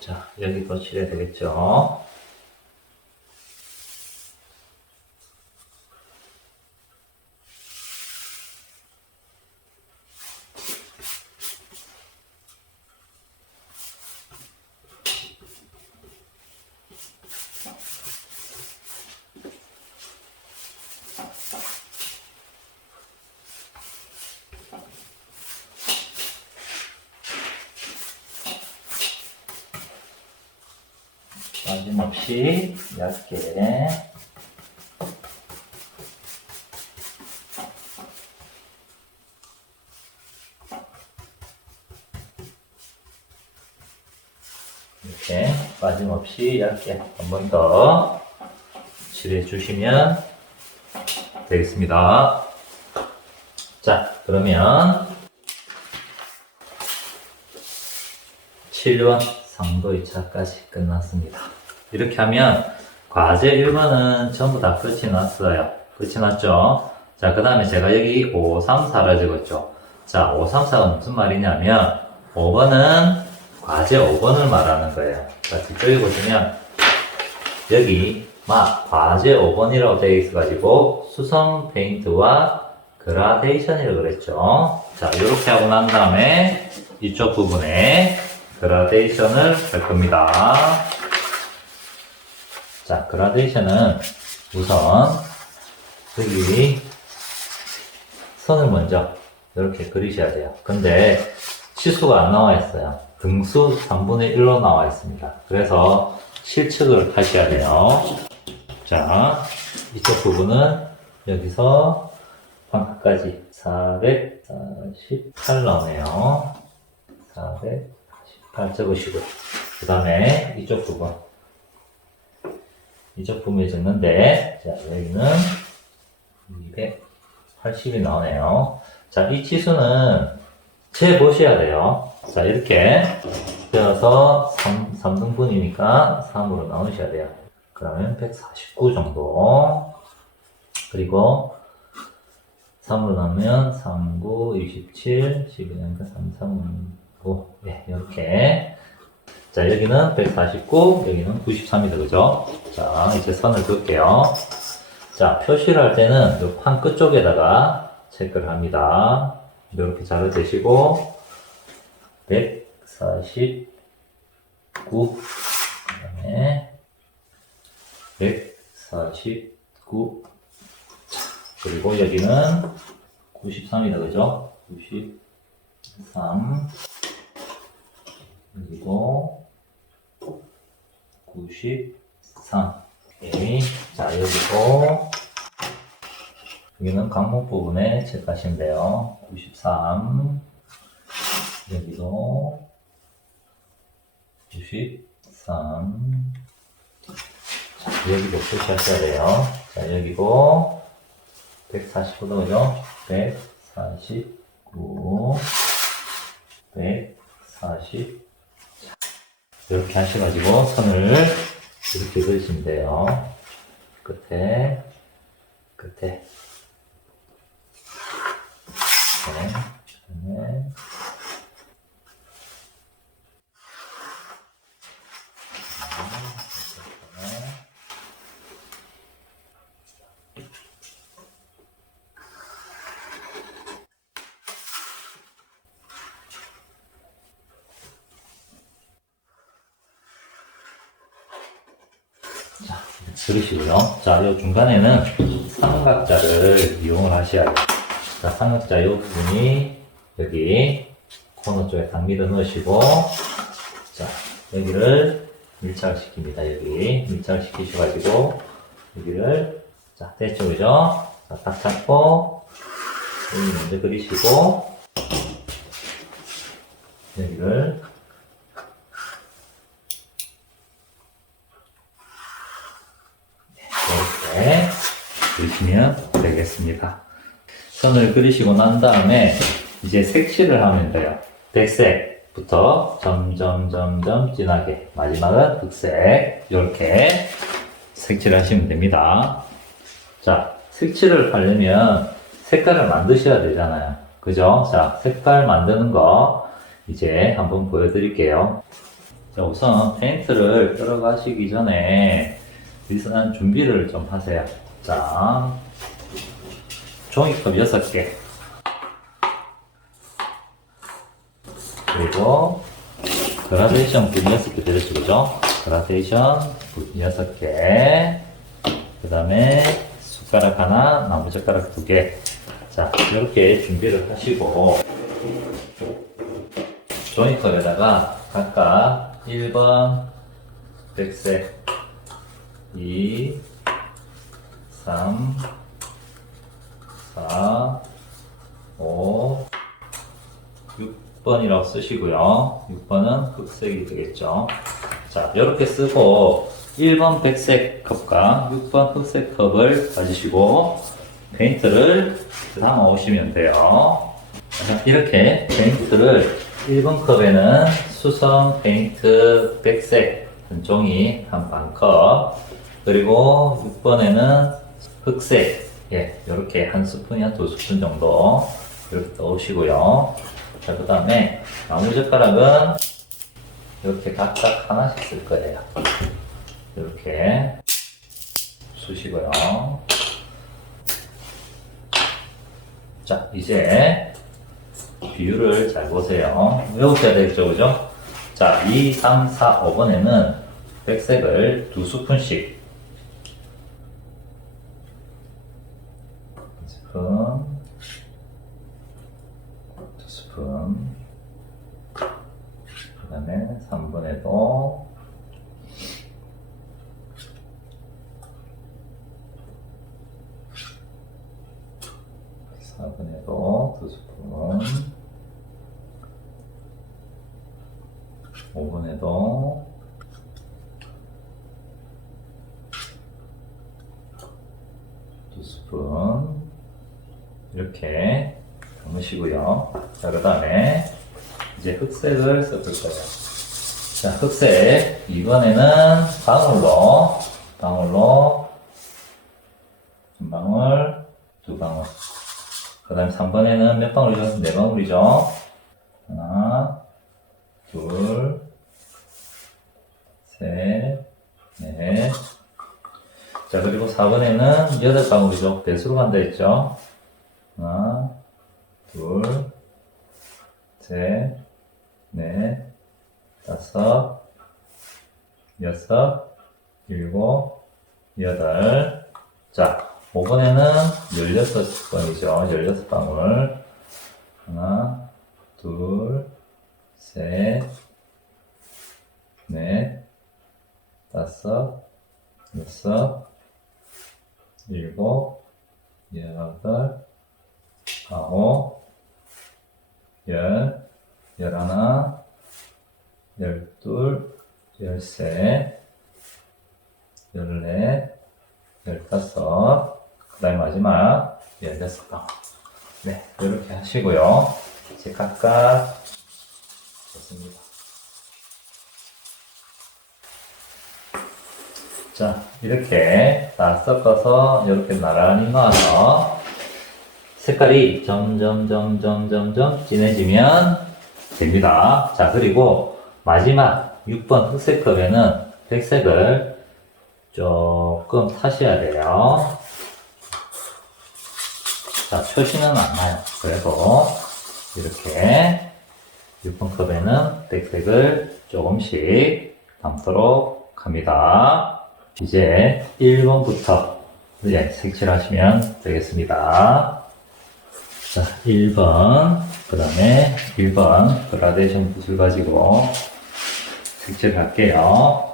자, 여기 또 칠해야 되겠죠? 빠짐없이 얇게 이렇게 빠짐없이 얇게 한 번 더 칠해 주시면 되겠습니다. 자, 그러면 7번 상도 2차까지 끝났습니다. 이렇게 하면 과제 1번은 전부 다 끝이 났어요. 끝이 났죠? 자, 그 다음에 제가 여기 534라 적었죠. 자, 534가 무슨 말이냐면 5번은 과제 5번을 말하는 거예요. 자, 뒤쪽에 보시면 여기 과제 5번이라고 되어 있어가지고 수성 페인트와 그라데이션이라고 그랬죠. 자, 이렇게 하고 난 다음에 이쪽 부분에 그라데이션을 할 겁니다. 자, 그라데이션은 우선 여기 선을 먼저 이렇게 그리셔야 돼요. 근데 치수가 안 나와 있어요. 등수 3분의 1로 나와 있습니다. 그래서 실측을 하셔야 돼요. 자, 이쪽 부분은 여기서 반값까지 448 나오네요. 448 적으시고요. 그 다음에 이쪽 부분에 적는데, 자, 여기는 280이 나오네요. 자, 이 치수는 재보셔야 돼요. 자, 이렇게 되어서 3등분이니까 3으로 나누셔야 돼요. 그러면 149 정도. 그리고 3으로 나누면 3, 9, 27, 12니까 3, 3, 9. 네, 이렇게. 자, 여기는 149, 여기는 93이다, 그죠? 자, 이제 선을 그을게요. 자, 표시를 할 때는 이 판 끝쪽에다가 체크를 합니다. 이렇게 자로 대시고, 149, 그 다음에 149, 그리고 여기는 93이다, 그죠? 93, 그리고 93. 오케이. 자, 여기고, 여기는 강목 부분에 체크하시면 돼요. 93, 여기도 93. 자, 여기도 표시하셔야 돼요. 자, 여기고 149도죠? 149, 140. 이렇게 하셔가지고 선을 이렇게 그리시면 돼요. 끝에. 네. 자, 그러시고요. 자, 이 중간에는 삼각자를 이용을 하셔야 돼요. 자, 삼각자 이 부분이 여기 코너 쪽에 딱 밀어 넣으시고, 자, 여기를 밀착시킵니다. 여기 밀착시키셔가지고 여기를 자, 됐죠, 그죠? 자, 딱 잡고 여기 먼저 그리시고 여기를 이렇게 그리시면 되겠습니다. 선을 그리시고 난 다음에 이제 색칠을 하면 돼요. 백색부터 점점 진하게, 마지막은 흑색, 이렇게 색칠을 하시면 됩니다. 자, 색칠을 하려면 색깔을 만드셔야 되잖아요. 그죠? 자, 색깔 만드는 거 이제 한번 보여드릴게요. 자, 우선 페인트를 들어가시기 전에 일단 준비를 좀 하세요. 자, 종이컵 6개, 그리고 그라데이션 붓 6개 들었죠, 그죠? 그라데이션 붓 6개, 그 다음에 숟가락 하나, 나무젓가락 2개. 자, 이렇게 준비를 하시고 종이컵에다가 각각 1번, 백색 2, 3, 4, 5, 6번이라고 쓰시고요. 6번은 흑색이 되겠죠. 자, 이렇게 쓰고 1번 백색 컵과 6번 흑색 컵을 가지시고 페인트를 담아 오시면 돼요. 자, 이렇게 페인트를 1번 컵에는 수성 페인트 백색 한 종이 한 반컵, 그리고 6번에는 흑색, 예, 이렇게 한 스푼이 한 두 스푼 정도 이렇게 넣으시고요. 자, 그 다음에 나무젓가락은 이렇게 각각 하나씩 쓸 거예요. 이렇게 쑤시고요. 자, 이제 비율을 잘 보세요. 외우셔야 되겠죠, 그죠? 자, 2, 3, 4, 5번에는 백색을 두 스푼씩. 두 스푼. 그 다음에 3번에도 4번에도 두 스푼, 5번에도 두 스푼 이렇게 담으시고요. 자, 그 다음에 이제 흑색을 섞을 거예요. 자, 흑색 이번에는 방울로 한 방울, 두 방울. 그 다음에 3번에는 몇 방울이죠? 4방울이죠? 하나, 둘, 셋, 넷. 자, 그리고 4번에는 8방울이죠? 배수로 간다 했죠? 하나, 둘, 셋, 넷, 다섯, 여섯, 일곱, 여덟. 자, 5번에는 16번이죠. 16방울. 하나, 둘, 셋, 넷, 다섯, 여섯, 일곱, 여덟, 아홉, 열, 열하나, 열둘, 열셋, 열넷, 열다섯, 그 다음에 마지막 16방. 네, 이렇게 하시고요. 이제 각각 좋습니다. 자, 이렇게 다 섞어서 이렇게 나란히 넣어서 색깔이 점점 진해지면 됩니다. 자, 그리고 마지막 6번 흑색 컵에는 백색을 조금 타셔야 돼요. 자, 표시는 안 나요. 그래도 이렇게 6번 컵에는 백색을 조금씩 담도록 합니다. 이제 1번부터 이제 색칠하시면 되겠습니다. 자, 1번, 그 다음에 1번 그라데이션 붓을 가지고 색칠할게요.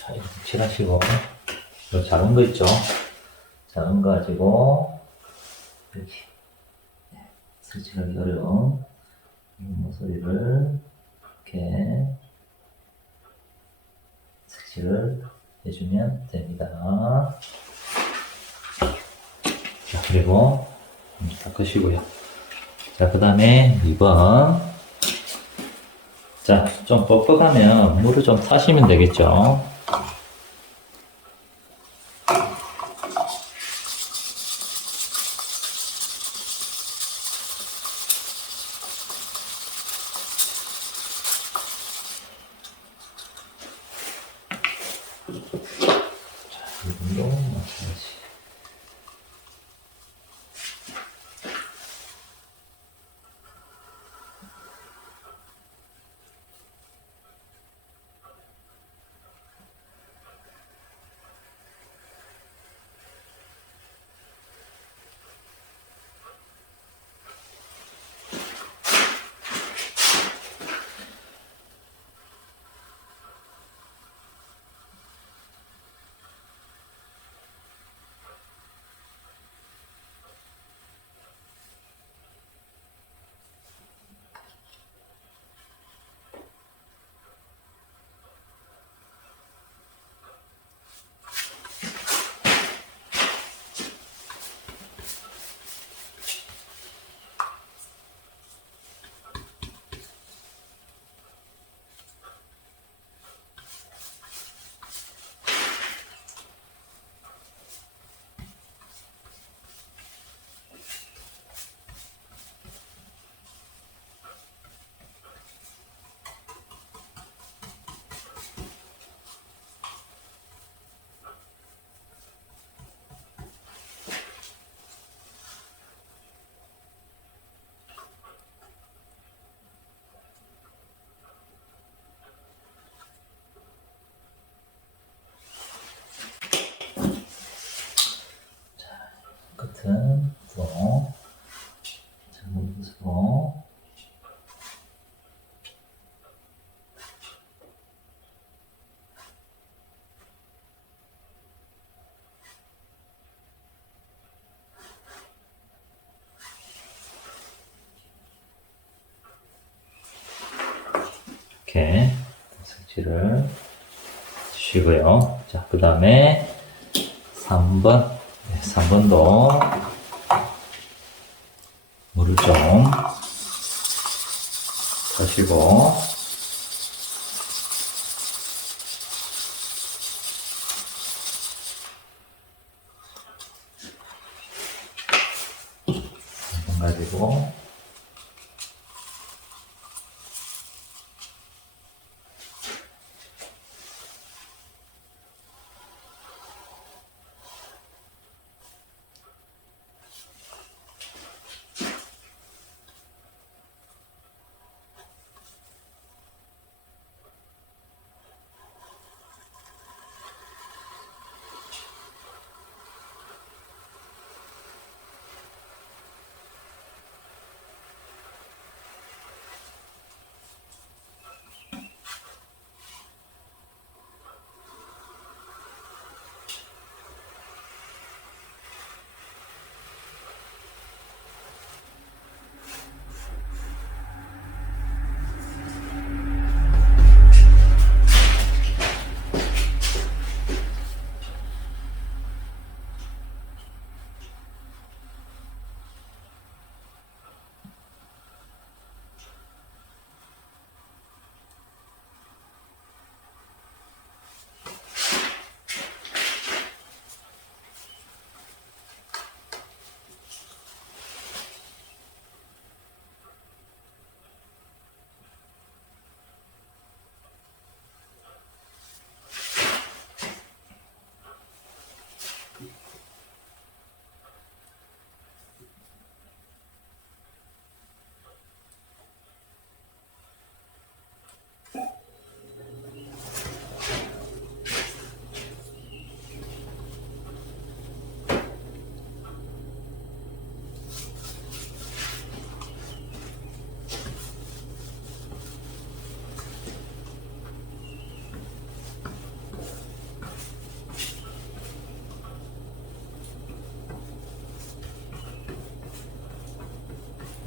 자, 이렇게 칠하시고, 요 작은 거 있죠? 작은 거 가지고, 이렇게, 설치하기 어려운 이 모서리를 이렇게 색칠을 해주면 됩니다. 그리고 닦으시고요. 자, 그 다음에 2번. 자, 좀 뻑뻑하면 물을 좀 타시면 되겠죠. 자, 이 정도 마찬가지. 끝은 또 잠금부서 이렇게 색칠을 주시고요. 자, 그 다음에 3번. 네, 3번도 물을 좀 타시고, 한번 가지고,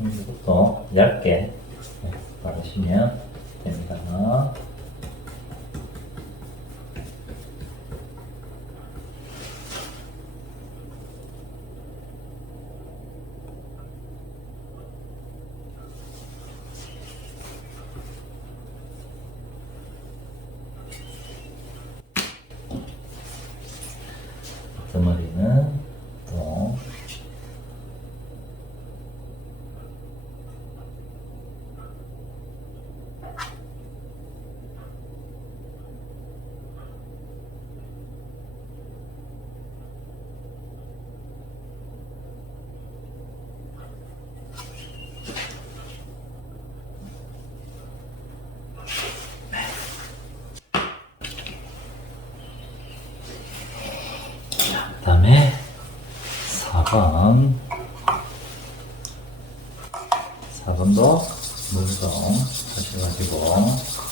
이것도 얇게 바르시면 됩니다. 덩어리는 또 그 다음에 4번도 물성 하셔가지고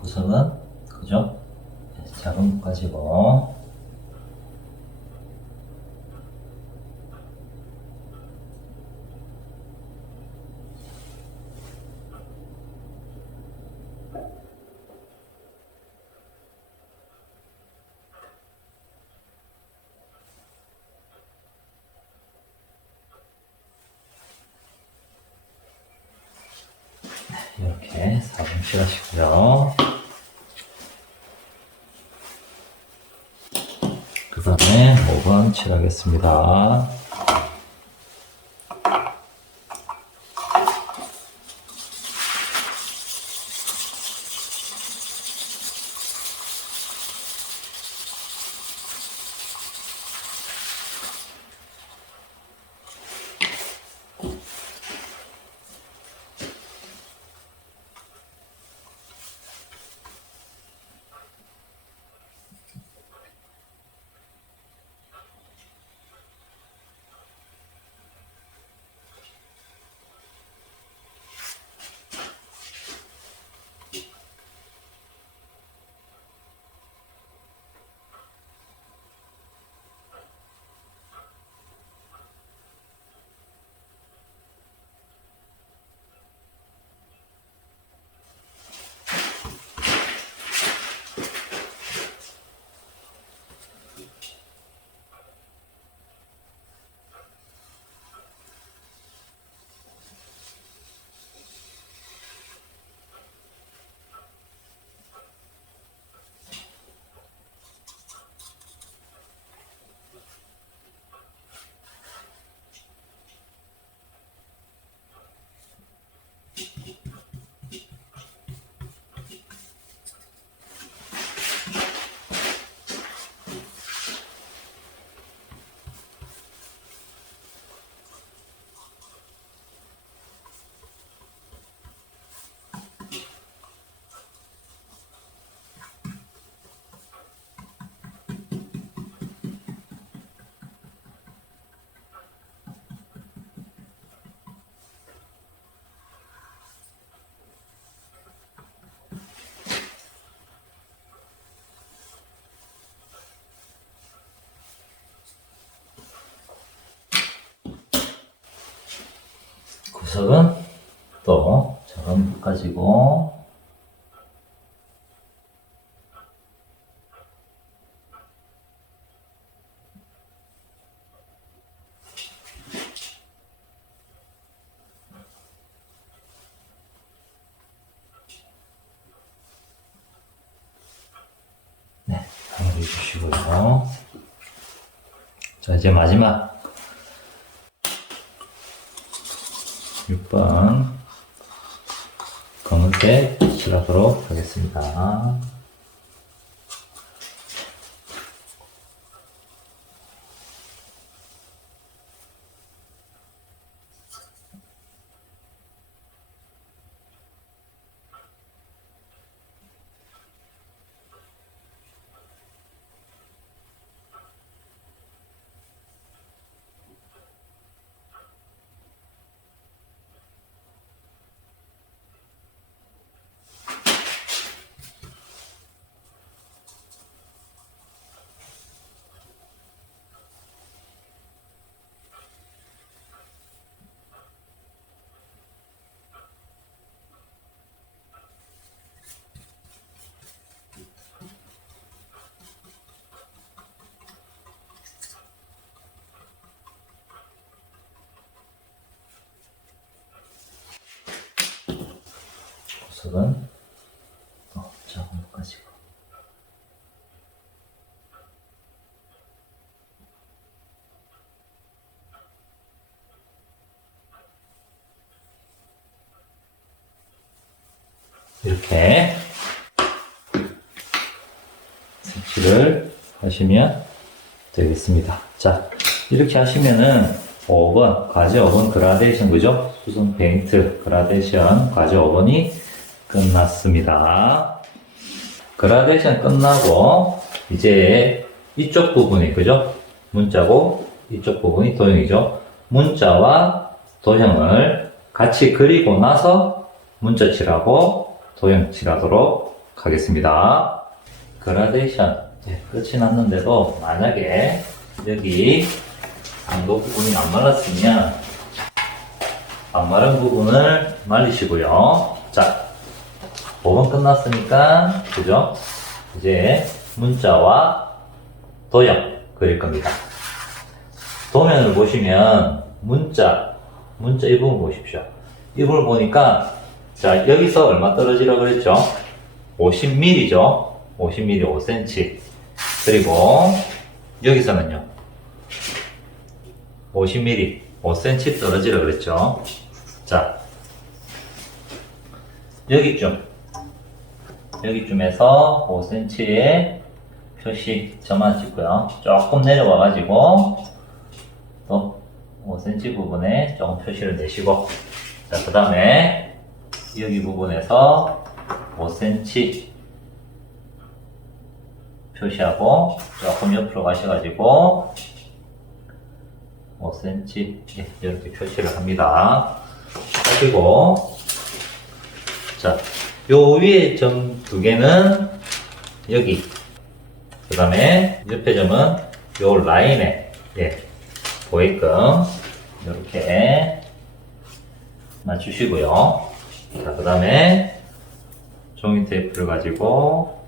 구석은 그죠? 작은 거 가지고 이렇게 4번 칠하시고요. 그 다음에 5번 칠하겠습니다. 구석은 또 저건 가지고 네, 마무리해 주시고요. 자, 이제 마지막 6번 검은색 칠하도록 하겠습니다. 구석은 작은 거 가지고 이렇게 색칠을 하시면 되겠습니다. 자, 이렇게 하시면은 5번, 과제 5번 그라데이션, 그죠? 수성 페인트 그라데이션 과제 5번이 끝났습니다. 그라데이션 끝나고, 이제 이쪽 부분이, 그죠? 문자고, 이쪽 부분이 도형이죠. 문자와 도형을 같이 그리고 나서 문자 칠하고 도형 칠하도록 하겠습니다. 그라데이션 끝이 났는데도 만약에 여기 강도 부분이 안 말랐으면 안 마른 부분을 말리시고요. 자, 5번 끝났으니까 그죠? 이제 문자와 도형 그릴 겁니다. 도면을 보시면 문자 이 부분 보십시오. 이 부분을 보니까 자, 여기서 얼마 떨어지라고 그랬죠? 50mm죠. 50mm, 5cm. 그리고 여기서는요. 50mm, 5cm 떨어지라고 그랬죠. 자, 여기쯤에서 5cm의 표시 점만 찍고요. 조금 내려와가지고 또 5cm 부분에 조금 표시를 내시고, 자, 그 다음에 여기 부분에서 5cm 표시하고 조금 옆으로 가셔가지고 5cm 이렇게 표시를 합니다. 하시고, 자, 요 위에 점 두 개는 여기, 그 다음에 옆에 점은 요 라인에 보이게끔 이렇게 맞추시고요. 자, 그 다음에 종이 테이프를 가지고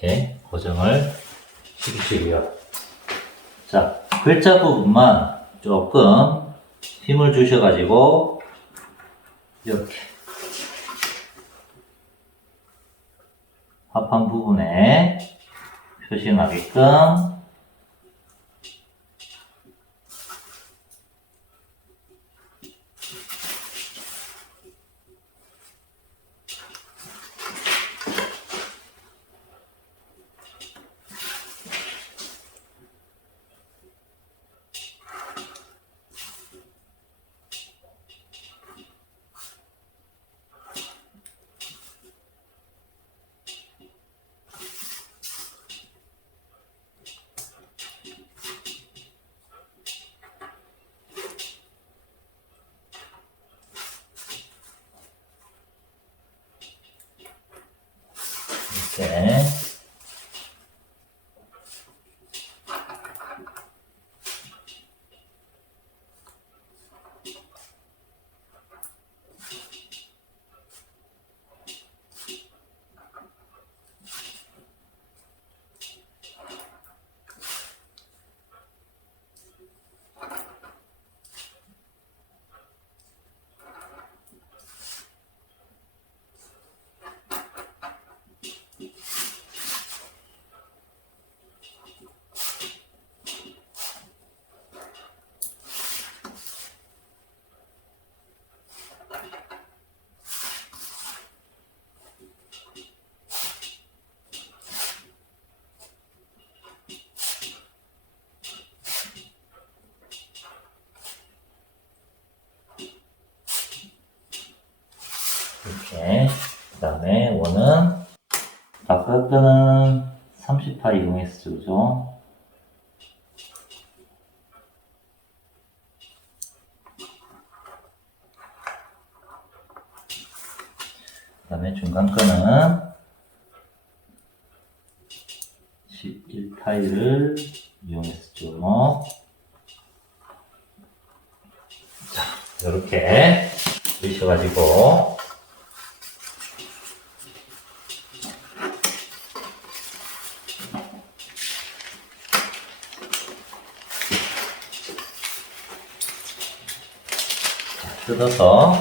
이렇게 고정을 시키시고요. 자, 글자 부분만 조금 힘을 주셔가지고 이렇게 합판 부분에 표시 나게끔 이렇게. 이렇게. 그 다음에 원은 아까 거는 30파 이용했었죠, 그죠? 그 다음에 중간 거는 11파이를 이용했었죠. 자, 이렇게 그리셔가지고 뜯어서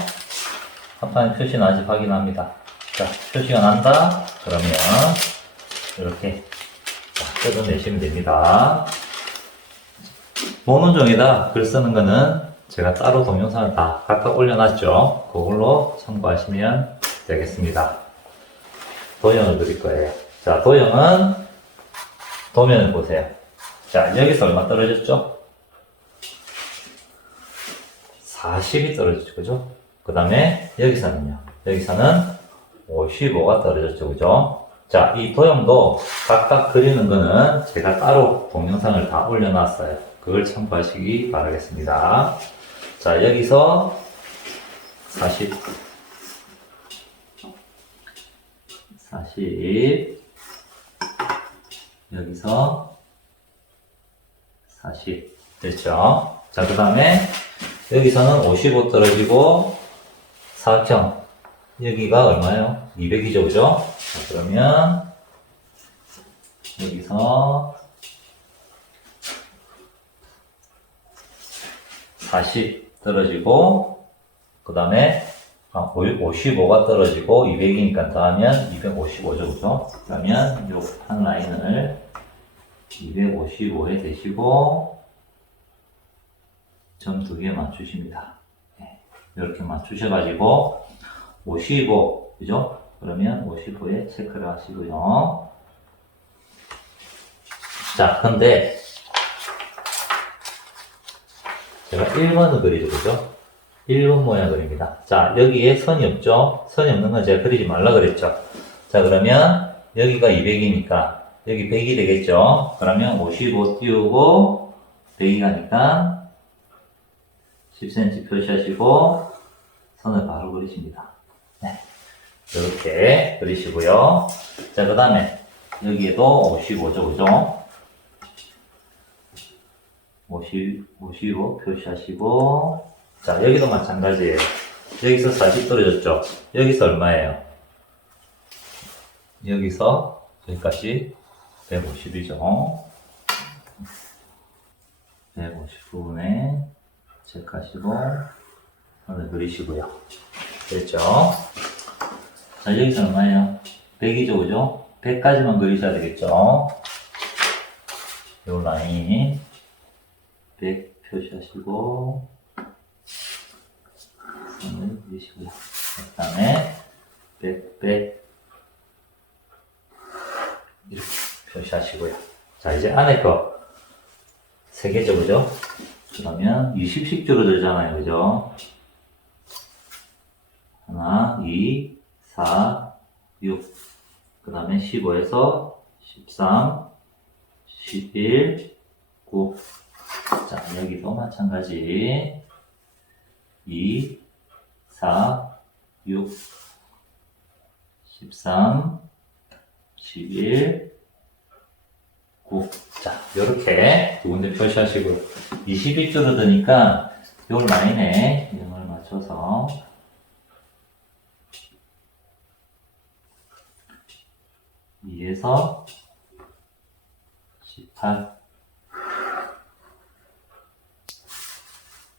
합판의 표시는 아직 확인합니다. 자, 표시가 난다? 그러면 이렇게 뜯어내시면 됩니다. 모노종에다 글 쓰는 거는 제가 따로 동영상을 다 각각 올려놨죠. 그걸로 참고하시면 되겠습니다. 도형을 그릴 거예요. 자, 도형은 도면을 보세요. 자, 여기서 얼마 떨어졌죠? 40이 떨어졌죠, 그죠? 그 다음에 여기서는요. 여기서는 55가 떨어졌죠, 그죠? 자, 이 도형도 각각 그리는 거는 제가 따로 동영상을 다 올려놨어요. 그걸 참고하시기 바라겠습니다. 자, 여기서 40, 여기서 40 됐죠? 자, 그 다음에 여기서는 55 떨어지고 사각형 여기가 얼마예요? 200이죠, 그죠? 자, 그러면 여기서 40 떨어지고 그 다음에 55가 떨어지고 200이니까 더하면 255죠, 그죠? 그러면 요 한 라인을 255에 대시고 점 2개 맞추십니다. 네, 이렇게 맞추셔가지고 55, 그죠? 그러면 55에 체크를 하시고요. 자, 근데 제가 1번을 그리죠, 그죠? 1번 모양 그립니다. 자, 여기에 선이 없죠? 선이 없는 건 제가 그리지 말라 그랬죠? 자, 그러면 여기가 200이니까 여기 100이 되겠죠? 그러면 55 띄우고 100이 가니까 10cm 표시하시고 선을 바로 그리십니다. 네. 이렇게 그리시고요. 자, 그 다음에 여기에도 55죠, 그죠? 55 표시하시고, 자, 여기도 마찬가지예요. 여기서 40 떨어졌죠? 여기서 얼마예요? 여기서 여기까지 150이죠. 150부분에 체크하시고 선을 그리시고요. 됐죠? 자, 여기서 얼마예요? 100이죠, 그죠? 100까지만 그리셔야 되겠죠? 요 라인 100 표시하시고 선을 그리시고요. 그 다음에 100, 100 이렇게 표시하시고요. 자, 이제 안에 거 3개죠, 그죠? 그러면 20씩 줄어들잖아요, 그죠? 하나, 2, 4, 6. 그 다음에 15에서 13, 11, 9. 자, 여기도 마찬가지. 2, 4, 6, 13, 11, 9. 자, 요렇게 두 군데 표시하시고, 20이 줄어드니까 요 라인에 0을 맞춰서 2에서 18.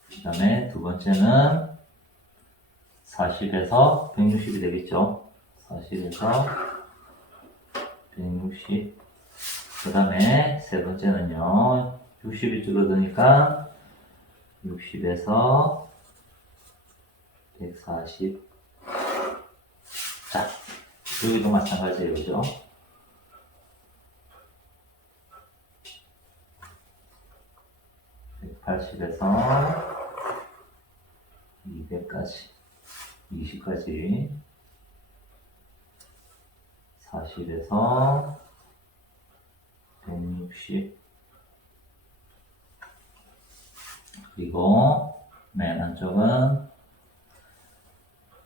그 다음에 두 번째는 40에서 160이 되겠죠. 40에서 160. 그 다음에 세 번째는요, 60이 줄어드니까 60에서 140. 자, 여기도 마찬가지예요, 그죠? 180에서 200까지, 20까지, 40에서 160, 그리고 맨 안쪽은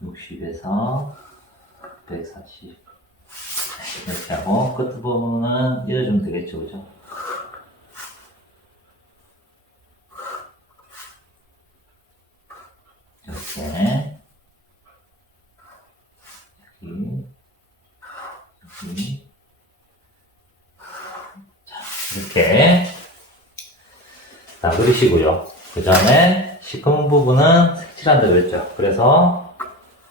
60에서 140. 이렇게 하고 끝부분은 이어주면 되겠죠, 그죠? 이렇게 여기 자, 이렇게 다 그리시고요. 그 다음에 시커먼 부분은 색칠한다 그랬죠. 그래서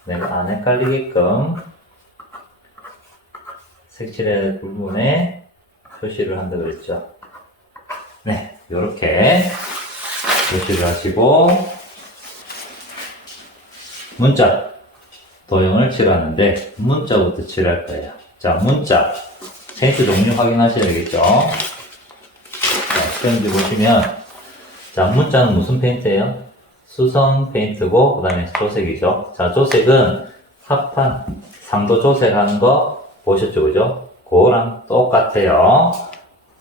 내가 안 헷갈리게끔 색칠의 부분에 표시를 한다 그랬죠. 네, 이렇게 표시를 하시고 문자 도형을 칠하는데 문자부터 칠할 거예요. 자, 문자 페인트 종류 확인하셔야 되겠죠. 자, 페인트 보시면 자, 문자는 무슨 페인트예요? 수성 페인트고 그 다음에 조색이죠. 자, 조색은 합판 상도 조색하는 거 보셨죠, 그죠? 그거랑 똑같아요.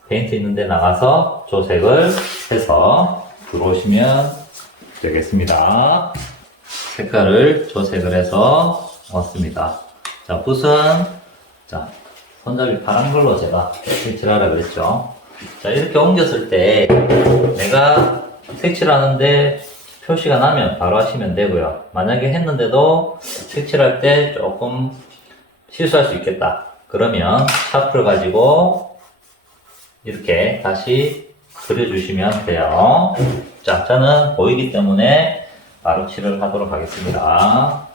페인트 있는데 나가서 조색을 해서 들어오시면 되겠습니다. 색깔을 조색을 해서 넣었습니다. 자, 붓은 자, 손잡이 파란 걸로 제가 색칠하라 그랬죠. 자, 이렇게 옮겼을 때 내가 색칠하는데 표시가 나면 바로 하시면 되고요. 만약에 했는데도 색칠할 때 조금 실수할 수 있겠다. 그러면 샤프를 가지고 이렇게 다시 그려주시면 돼요. 자, 저는 보이기 때문에 바로 칠을 하도록 하겠습니다.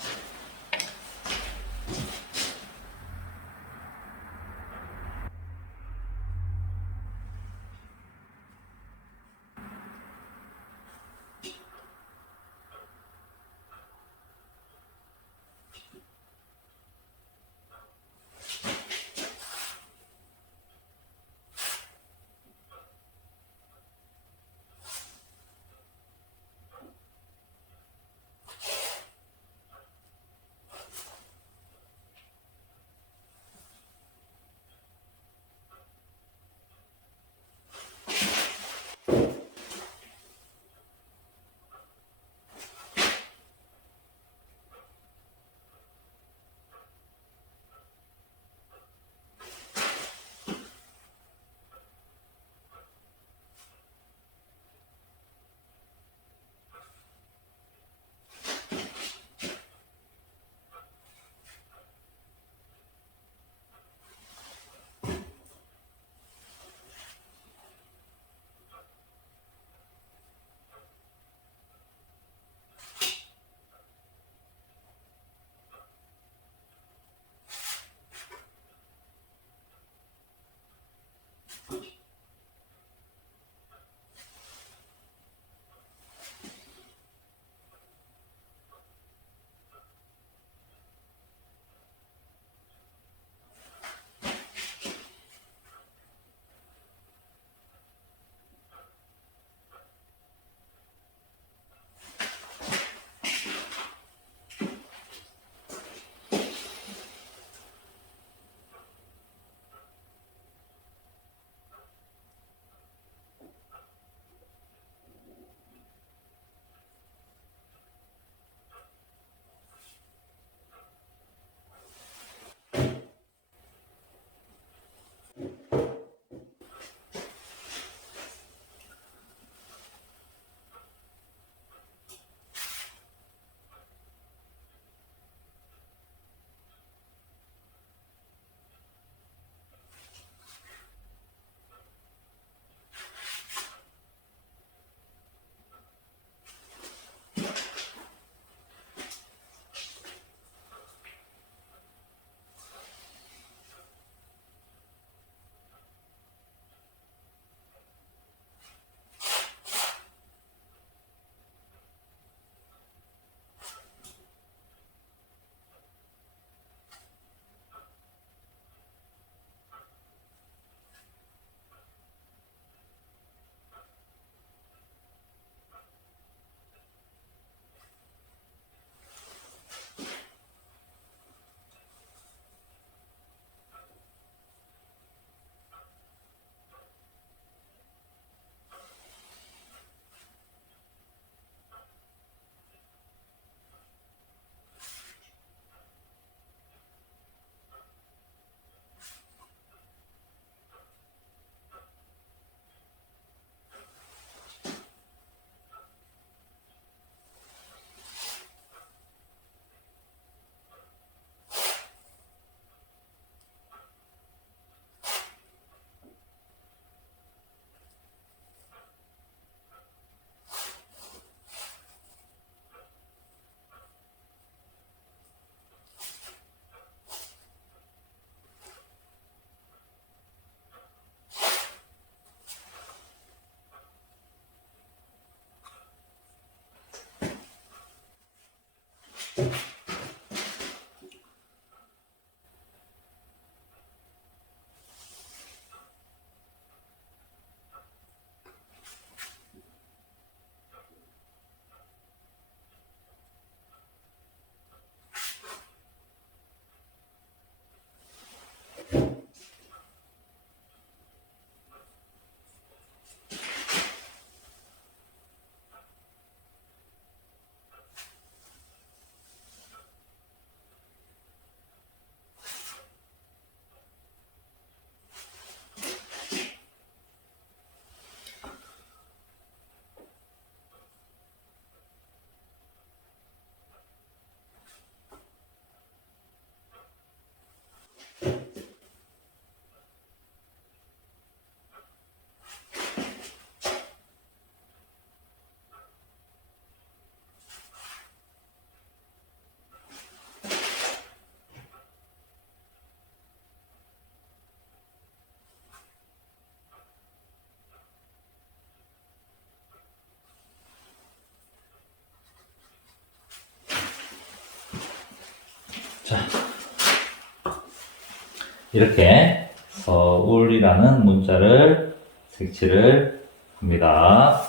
이렇게 서울이라는 문자를 색칠을 합니다.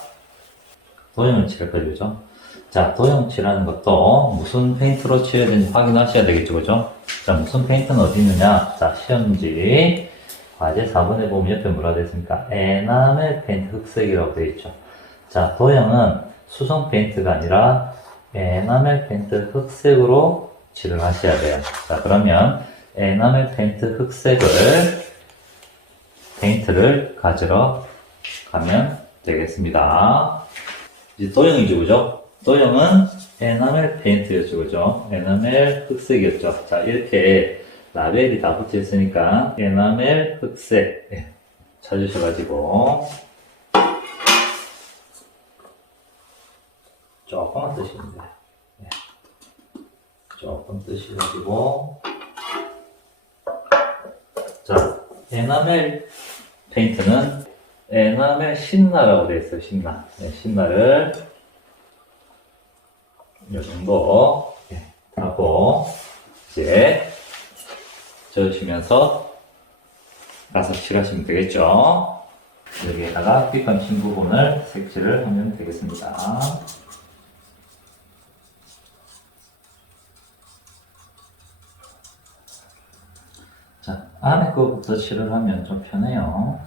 도형을 칠할 거죠, 그죠? 자, 도형 칠하는 것도 무슨 페인트로 칠해야 되는지 확인하셔야 되겠죠, 그죠? 자, 무슨 페인트는 어디 있느냐? 자, 시험지 과제 4번에 보면 옆에 뭐라 되어 있습니까? 에나멜 페인트 흑색이라고 되어 있죠. 자, 도형은 수성 페인트가 아니라 에나멜 페인트 흑색으로 칠을 하셔야 돼요. 자, 그러면 에나멜 페인트 흑색을 페인트를 가지러 가면 되겠습니다. 이제 도형이죠, 그죠? 도형은 에나멜 페인트였죠, 그죠? 에나멜 흑색이었죠. 자, 이렇게 라벨이 다 붙여 있으니까 에나멜 흑색 찾으셔가지고 조금만 뜨시면 돼요. 네. 조금 뜨셔가지고 자, 에나멜 페인트는 에나멜 신나라고 되어 있어요. 신나. 네, 신나를 이 정도 하고 이제 저으시면서 가서 칠하시면 되겠죠. 여기에다가 삐끗 친 부분을 색칠을 하면 되겠습니다. 자, 안에 거부터 칠을 하면 좀 편해요.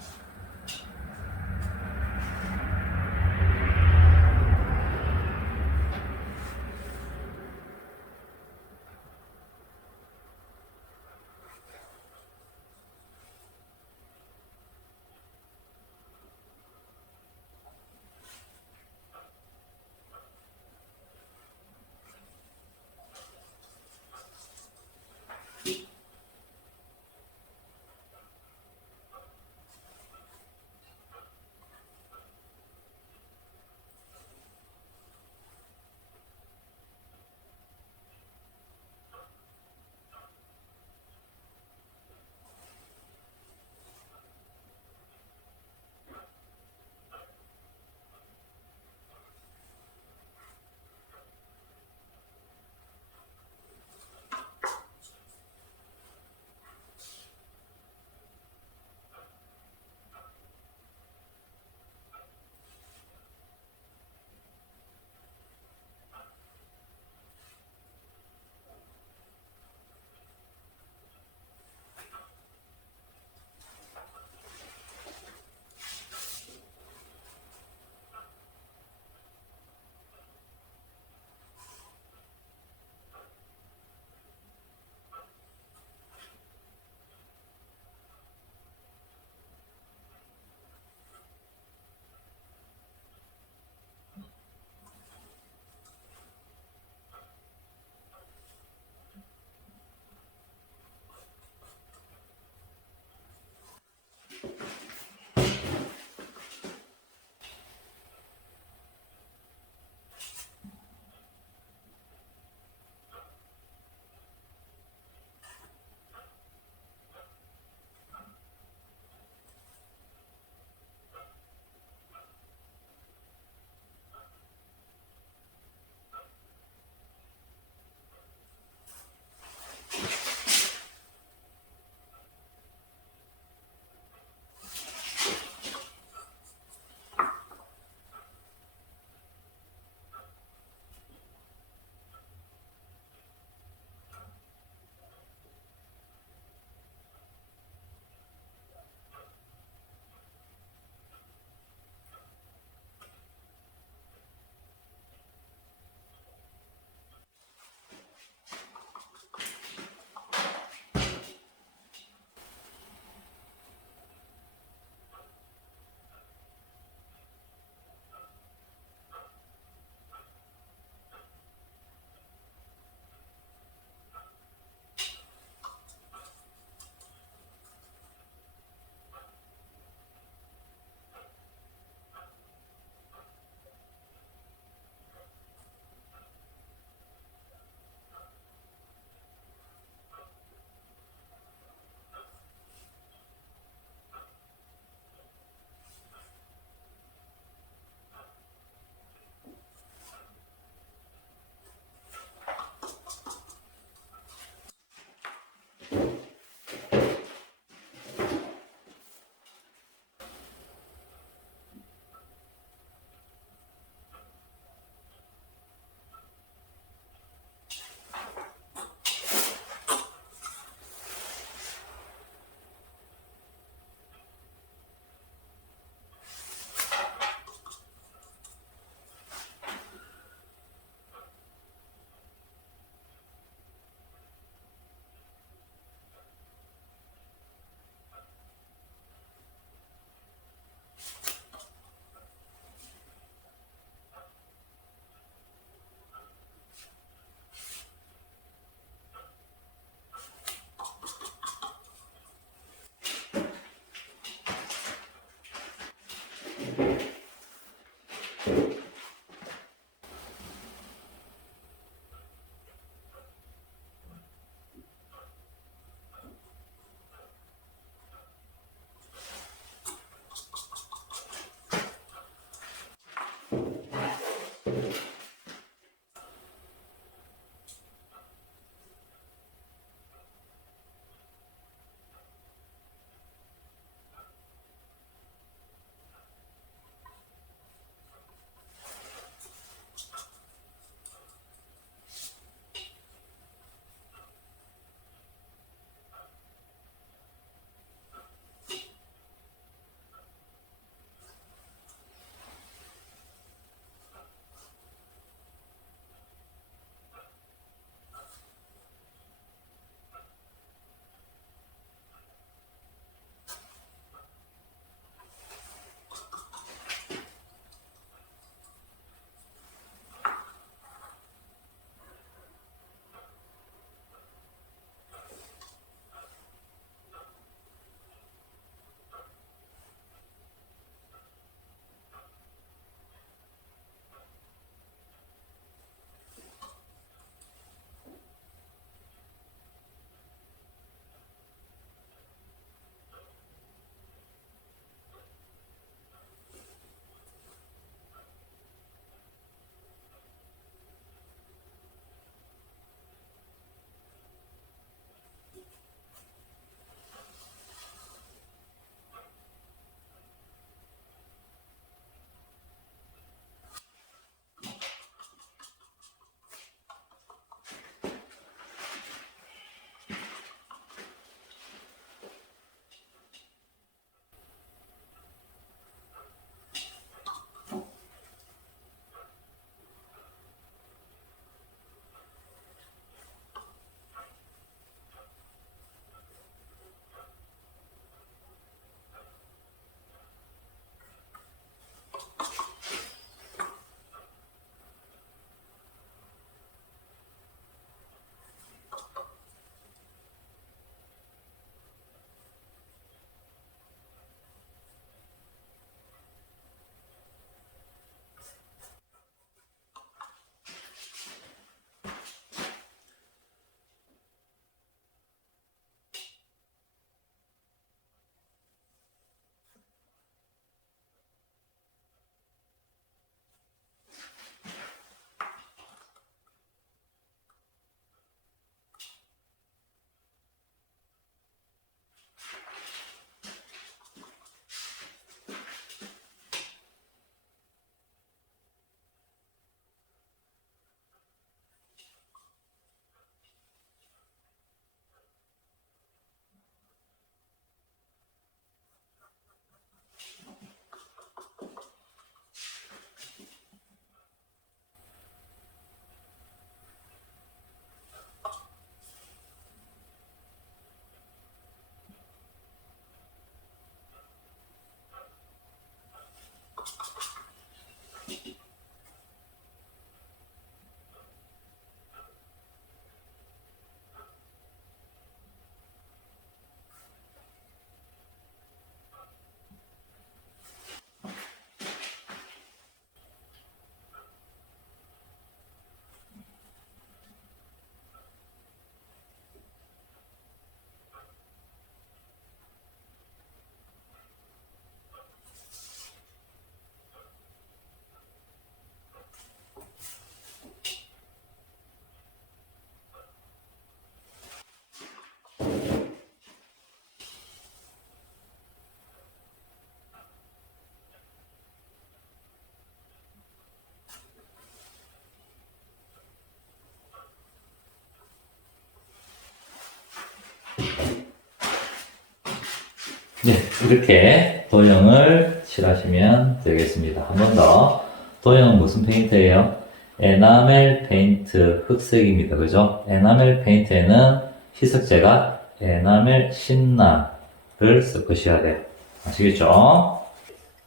네, 이렇게 도형을 칠하시면 되겠습니다. 한 번 더. 도형은 무슨 페인트예요? 에나멜 페인트 흑색입니다. 그죠? 에나멜 페인트에는 희석제가 에나멜 신나를 섞으셔야 돼요. 아시겠죠?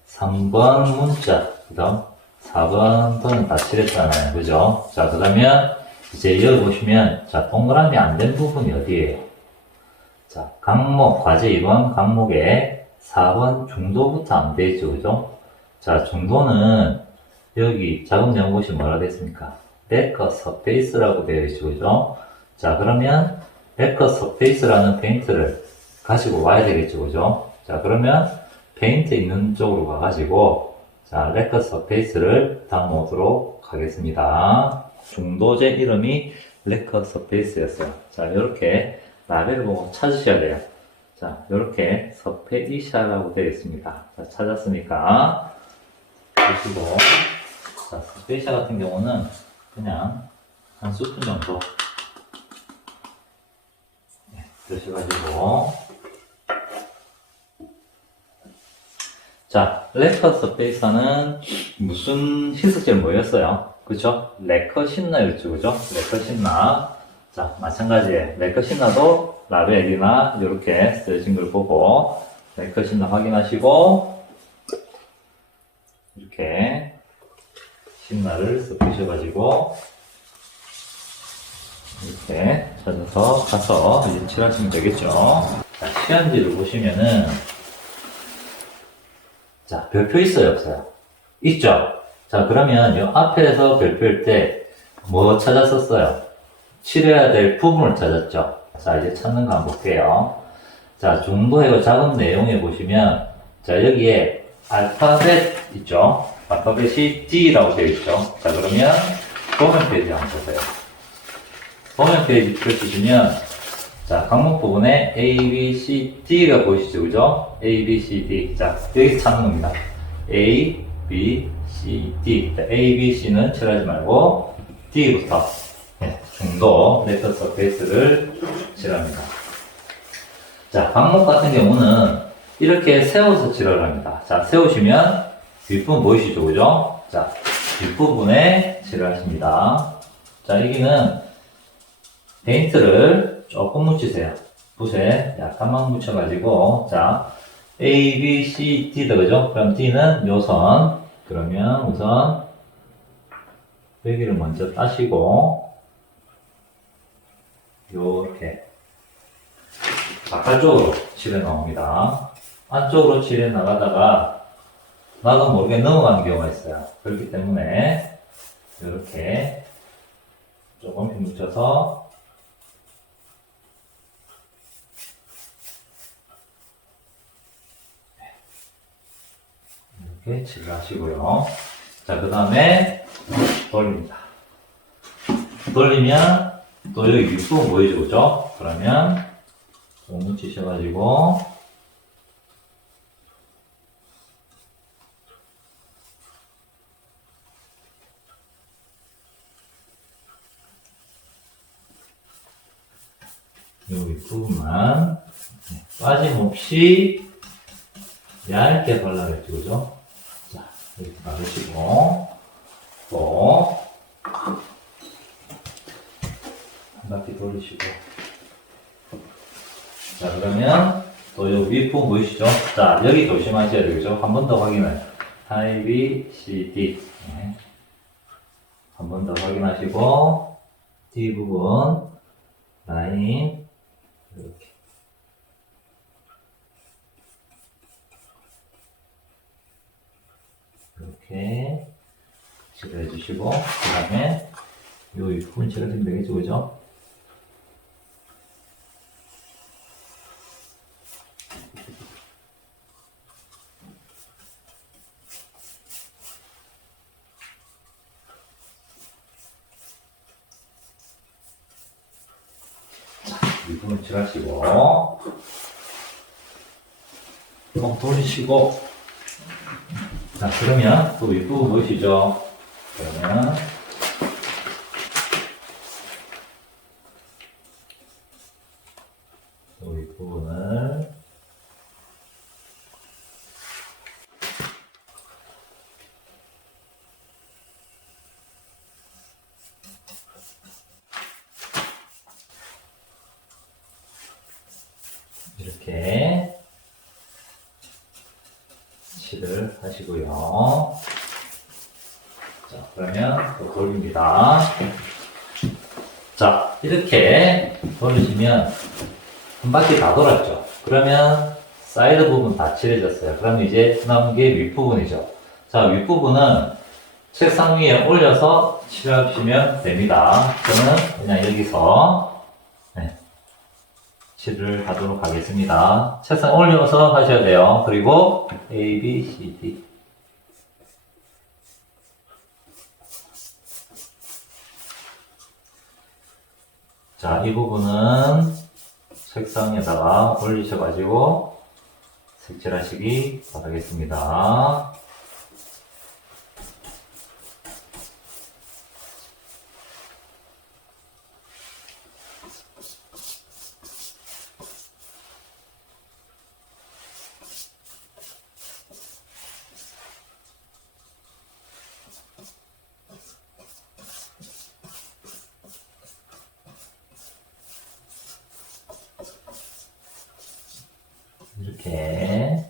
3번 문자, 그 다음 4번 도형 다 칠했잖아요. 그죠? 자, 그러면 이제 여기 보시면, 자, 동그라미 안 된 부분이 어디예요? 자, 강목, 과제 2번 강목에 4번 중도부터 안 돼 있죠, 그죠? 자, 중도는 여기 작업 내용 보시면 뭐라 됐습니까? 레커 서페이스라고 되어 있죠, 그죠? 자, 그러면 레커 서페이스라는 페인트를 가지고 와야 되겠죠, 그죠? 자, 그러면 페인트 있는 쪽으로 가가지고, 자, 레커 서페이스를 담아오도록 하겠습니다. 중도제 이름이 레커 서페이스였어요. 자, 이렇게 라벨을 보고 찾으셔야 돼요. 자, 이렇게 서페이샤라고 되어 있습니다. 자, 찾았으니까 보시고, 자, 서페이샤 같은 경우는 그냥 한 스푼 정도 드셔가지고, 자, 레커 서페이서는 무슨 희석제를 뭐였어요? 그쵸? 레커 신나였죠, 그죠? 레커 신나. 자, 마찬가지에 레커 신나도 라벨이나 이렇게 쓰여진 걸 보고 레커 신나 확인하시고 이렇게 신나를 섞으셔가지고 이렇게 찾아서 가서 이제 칠하시면 되겠죠. 자, 시간지를 보시면은 자, 별표 있어요, 없어요? 있죠? 자, 그러면 이 앞에서 별표일 때 뭐 찾았었어요? 칠해야 될 부분을 찾았죠? 자, 이제 찾는 거 한번 볼게요. 자, 중도의 작업 내용에 보시면, 자, 여기에 알파벳 있죠? 알파벳이 D라고 되어 있죠? 자, 그러면 도면 페이지 한번 보세요. 도면 페이지 펼치시면, 자, 강목 부분에 A, B, C, D가 보이시죠? 그죠? A, B, C, D. 자, 여기서 찾는 겁니다. A, B, C, D. 자, A, B, C는 칠하지 말고, D부터, 네, 중도, 레터 서페이스를 칠합니다. 자, 강목 같은 경우는 이렇게 세워서 칠을 합니다. 자, 세우시면 뒷부분 보이시죠? 그죠? 자, 뒷부분에 칠을 하십니다. 자, 여기는 페인트를 조금 묻히세요. 붓에 약간만 묻혀가지고, 자, A, B, C, D다, 그죠? 그럼 D는 요 선. 그러면 우선, 여기를 먼저 따시고, 요렇게, 바깥쪽으로 칠해 나옵니다. 안쪽으로 칠해 나가다가, 나도 모르게 넘어가는 경우가 있어요. 그렇기 때문에, 이렇게, 조금 묻혀서, 이렇게 칠을 하시고요. 자, 그 다음에 돌립니다. 돌리면 또 여기 윗부분 보이죠, 그죠? 그러면 좀 묻히셔가지고 이 윗부분만 빠짐없이 얇게 발라냈죠, 그죠? 자, 이렇게 바르시고 또 한 바퀴 돌리시고. 자, 그러면 또 요 윗부분 보이시죠? 자, 여기 조심하셔야 되겠죠? 한 번 더 확인을. I, B, C, D. 네. 한 번 더 확인하시고, D 부분, 라인, 이렇게. 이렇게 칠해 주시고, 그 다음에 요 윗부분 칠해주면 되겠죠? 그죠? 윗부분 칠하시고, 좀 돌리시고, 자, 그러면 또 윗부분 보이시죠? 그러면 이 윗부분을 이렇게 칠을 하시고요. 자, 그러면 또 돌립니다. 자, 이렇게 돌리시면 한 바퀴 다 돌았죠. 그러면 사이드 부분 다 칠해졌어요. 그럼 이제 남은 게 윗부분이죠. 자, 윗부분은 책상 위에 올려서 칠하시면 됩니다. 저는 그냥 여기서 칠을 하도록 하겠습니다. 책상 올려서 하셔야 돼요. 그리고 A, B, C, D. 자, 이 부분은 책상에다가 올리셔가지고 색칠하시기 바라겠습니다. 이렇게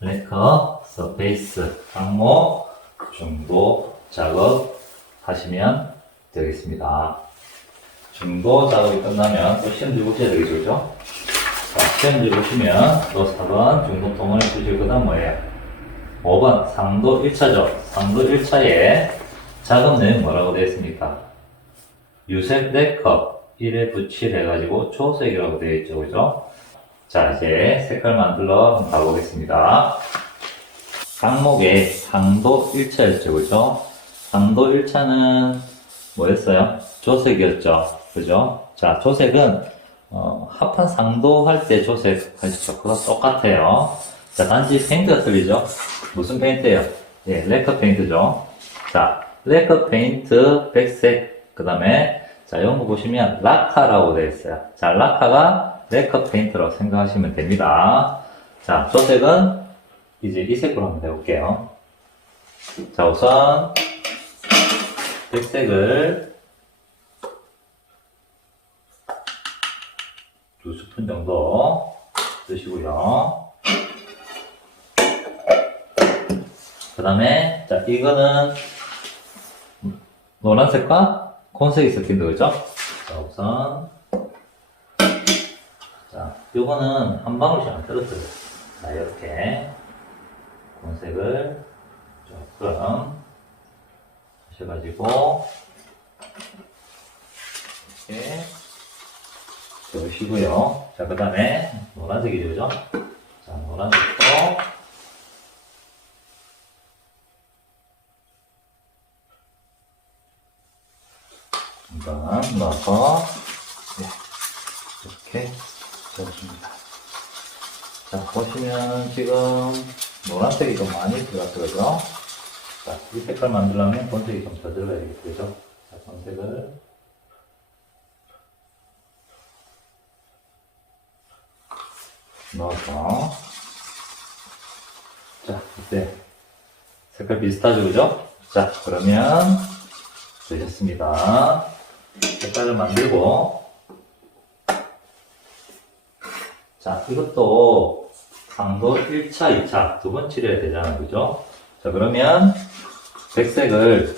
레커, 서페이스, 항목, 중도 작업 하시면 되겠습니다. 중도 작업이 끝나면 또 시험지 보셔야 되겠죠, 그죠? 자, 시험지 보시면 또 4번 중도통을 보실 거다 뭐예요? 5번 상도 1차죠. 상도 1차에 작업 내용 뭐라고 되어 있습니까? 유색 4컵 1에 붙일 해가지고 초색이라고 되어 있죠, 그죠? 자, 이제 색깔 만들러 한번 가보겠습니다. 항목에 상도 1차였죠, 그죠? 상도 1차는 뭐였어요? 조색이었죠, 그죠? 자, 조색은 합판 상도 할 때 조색 하시죠. 그거 똑같아요. 자, 단지 페인트가 틀리죠? 무슨 페인트예요? 예, 레커 페인트죠. 자, 레커 페인트 백색, 그 다음에 자, 이런 거 보시면 라카라고 되어 있어요. 자, 라카가 레커 페인트라고 생각하시면 됩니다. 자, 조색은 이제 이 색으로 한번 해볼게요. 자, 우선 백색을 2스푼 정도 쓰시고요. 그 다음에 자, 이거는 노란색과 콘색이 섞인 거죠? 자, 우선 자, 요거는 한 방울씩 안 떨어뜨려요. 자, 이렇게 콘색을 조금 하셔가지고 이렇게 넣으시고요. 자, 그 다음에 노란색이죠, 그죠? 자, 노란색도 한번 넣어서 이렇게 넣어줍니다. 자, 보시면 지금 노란색이 좀 많이 들어갔죠, 그죠? 자, 이 색깔 만들려면 본색이 좀 더 들어가야 되겠죠, 그죠? 자, 본색을 넣어서 자, 이때 색깔 비슷하죠, 그죠? 자, 그러면 되셨습니다. 색깔을 만들고 자, 이것도 상도 1차, 2차 두 번 칠해야 되잖아요, 그죠? 자, 그러면 백색을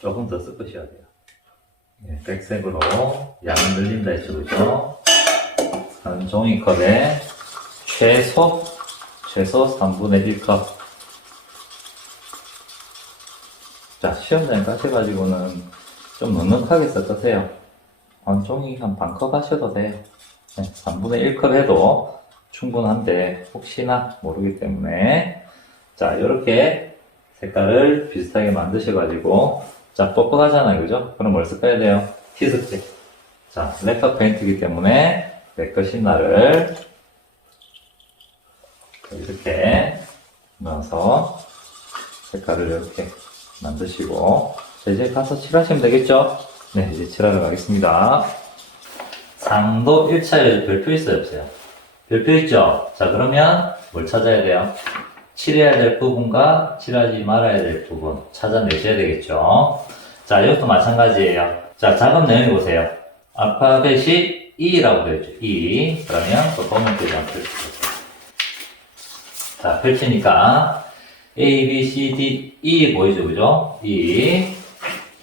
조금 더 섞으셔야 돼요. 네, 백색으로 양을 늘린다 했죠, 그죠? 한 종이컵에 최소 3분의 1컵. 자, 시험장에 가셔가지고는 좀 넉넉하게 섞으세요. 한 종이 한 반컵 하셔도 돼요. 네, 3분의 1컵 해도 충분한데, 혹시나 모르기 때문에. 자, 이렇게 색깔을 비슷하게 만드셔가지고, 자, 뻑뻑하잖아요, 그죠? 그럼 뭘 섞어야 돼요? 티스틱. 자, 레커 페인트이기 때문에, 레커 신나를 이렇게 넣어서 색깔을 이렇게 만드시고, 자, 이제 가서 칠하시면 되겠죠? 네, 이제 칠하러 가겠습니다. 상도 1차에 별표 있어요, 없어요? 별표 있죠? 자, 그러면 뭘 찾아야 돼요? 칠해야 될 부분과 칠하지 말아야 될 부분 찾아내셔야 되겠죠? 자, 이것도 마찬가지예요. 자, 작업 내용이 보세요. 알파벳이 E라고 되어 있죠. E. 그러면 또 번호표를 한번 펼쳐보세요. 자, 펼치니까 A, B, C, D, E 보이죠? 그죠? E.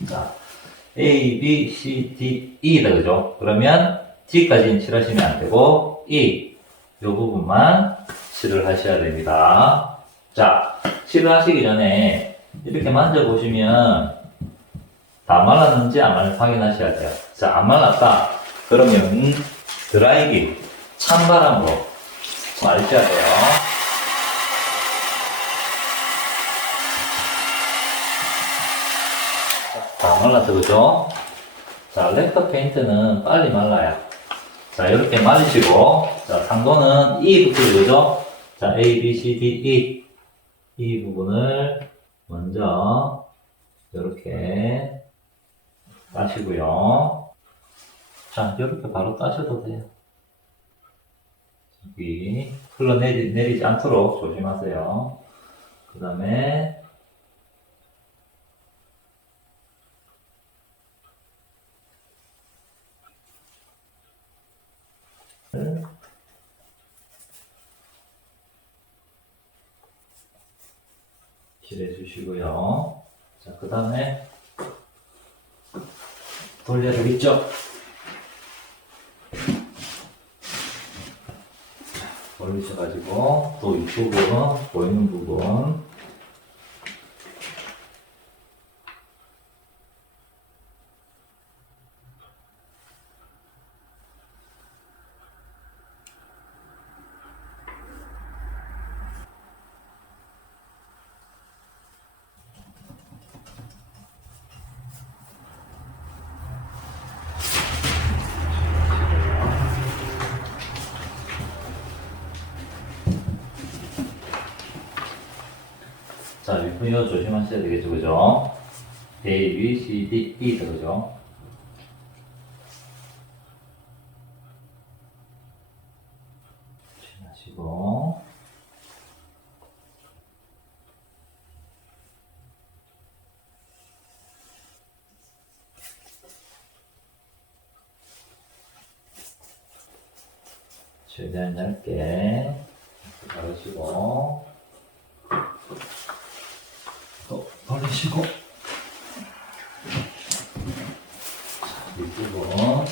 자, A, B, C, D, E다. 그죠? 그러면 D까지는 칠하시면 안 되고, E. 이 부분만 칠을 하셔야 됩니다. 자, 칠을 하시기 전에 이렇게 만져보시면 다 말랐는지 안 말랐는지 확인하셔야 돼요. 자, 안 말랐다. 그러면 드라이기, 찬바람으로 말리셔야 돼요. 자, 말랐죠, 그죠? 자, 렉터 페인트는 빨리 말라요. 자, 이렇게 말리시고, 자, 상도는 E부터 그죠? 자, A, B, C, D, E. 이 부분을 먼저, 이렇게 따시고요. 자, 이렇게 바로 따셔도 돼요. 여기, 흘러내리지 않도록 조심하세요. 그 다음에, 칠해 주시고요. 자, 그 다음에 돌려드리죠. 올리셔가지고 또 이 부분, 보이는 부분 자, 윗분이어 조심하셔야 되겠죠, 그죠? A, B, C, D, E, 그죠? 조심하시고. 최대한 얇게 바르시고. 또 벌리시고. 윗부분.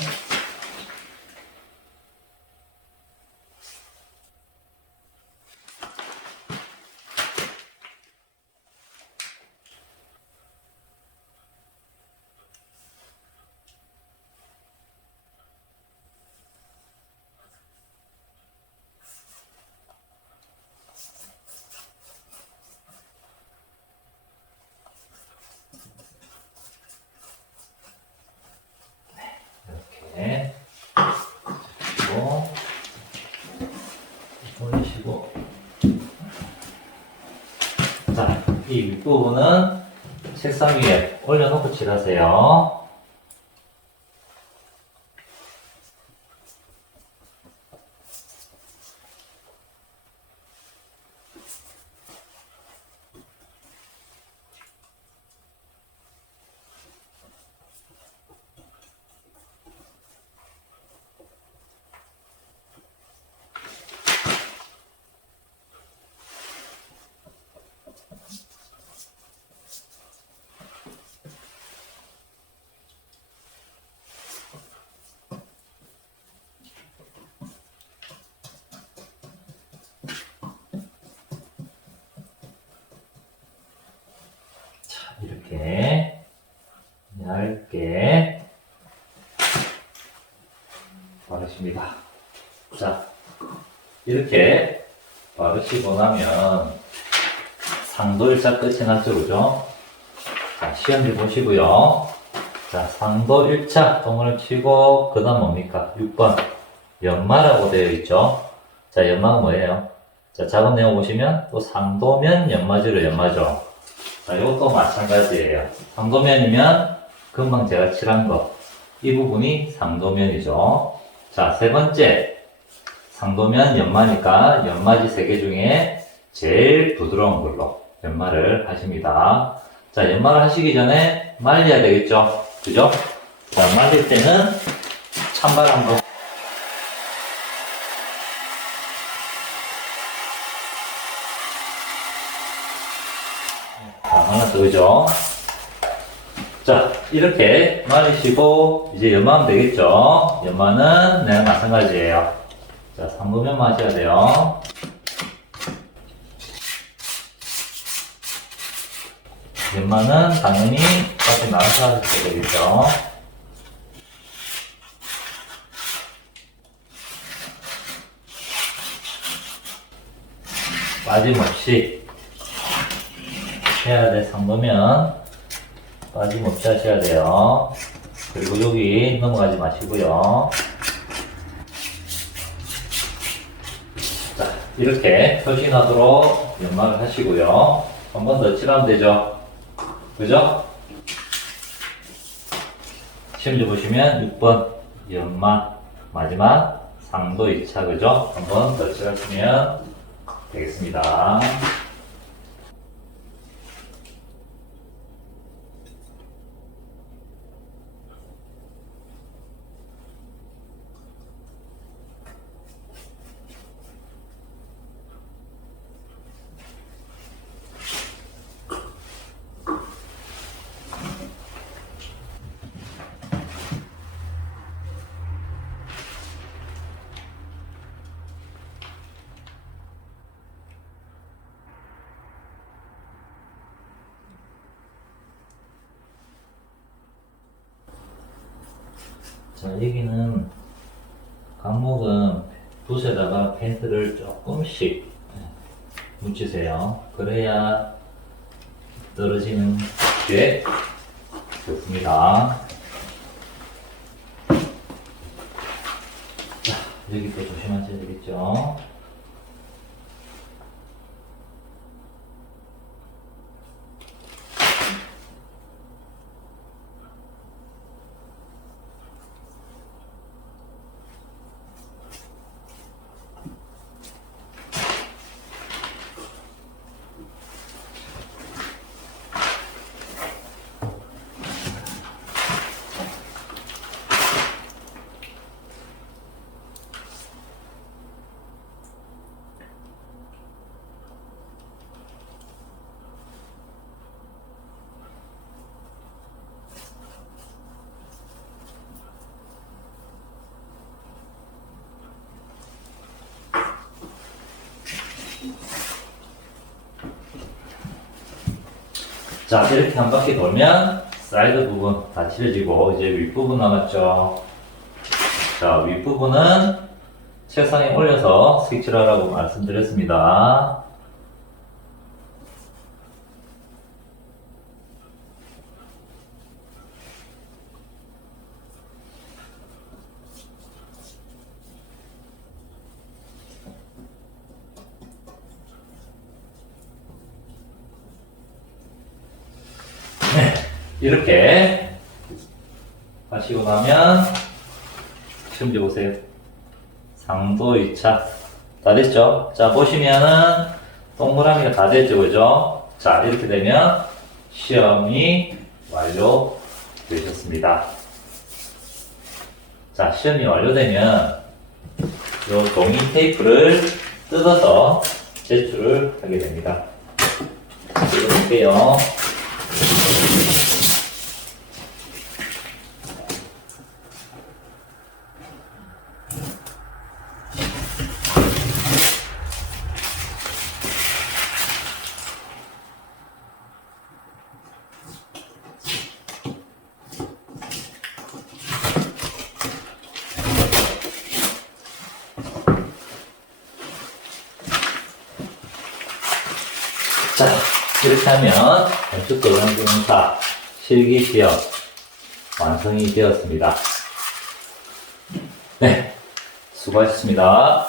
이렇게 그리고 올리시고. 자, 이 윗부분은 책상 위에 올려놓고 칠하세요. 이렇게 얇게 바르십니다. 자, 이렇게 바르시고 나면 상도 1차 끝이 났죠, 그죠? 자, 시험지 보시고요. 자, 상도 1차 동을 치고 그 다음 뭡니까? 6번 연마라고 되어 있죠. 자, 연마가 뭐예요? 자, 작업 내용 보시면 또 상도면 연마지로 연마죠. 자, 이것도 마찬가지예요. 상도면이면 금방 제가 칠한 거. 이 부분이 상도면이죠. 자, 세 번째. 상도면 연마니까 연마지 3개 중에 제일 부드러운 걸로 연마를 하십니다. 자, 연말을 하시기 전에 말려야 되겠죠? 그죠? 자, 말릴 때는 찬바람 한번. 자, 하나 더, 그죠? 자, 이렇게 말리시고, 이제 연마하면 되겠죠? 연마는 그냥 마찬가지예요. 자, 3분면 마셔야 돼요. 연마는 당연히 밖에 나가서 하셔야 되겠죠? 빠짐없이 해야 돼. 3분면 빠짐없이 하셔야 돼요. 그리고 여기 넘어가지 마시고요. 자, 이렇게 표시나도록 연마를 하시고요. 한 번 더 칠하면 되죠. 그죠? 시험지 보시면 6번 연마 마지막 상도 2차, 그죠? 한 번 더 칠하시면 되겠습니다. 자, 여기는 강목은 붓에다가 펜슬을 조금씩 묻히세요. 그래야 떨어지는 게 좋습니다. 자, 여기 또 조심하셔야 되겠죠. 자, 이렇게 한 바퀴 돌면 사이드 부분 다 칠해지고 이제 윗부분 남았죠. 자, 윗부분은 책상에 올려서 색칠하라고 말씀드렸습니다. 네, 이렇게 하시고 나면 시험지 보세요. 상도 2차 다 됐죠? 자, 보시면은 동그라미가 다 됐죠, 그죠? 자, 이렇게 되면 시험이 완료되셨습니다. 자, 시험이 완료되면 이 종이 테이프를 뜯어서 제출을 하게 됩니다. 뜯어볼게요. 자, 이렇게 하면 건축도장공사 실기시험 완성이 되었습니다. 네, 수고하셨습니다.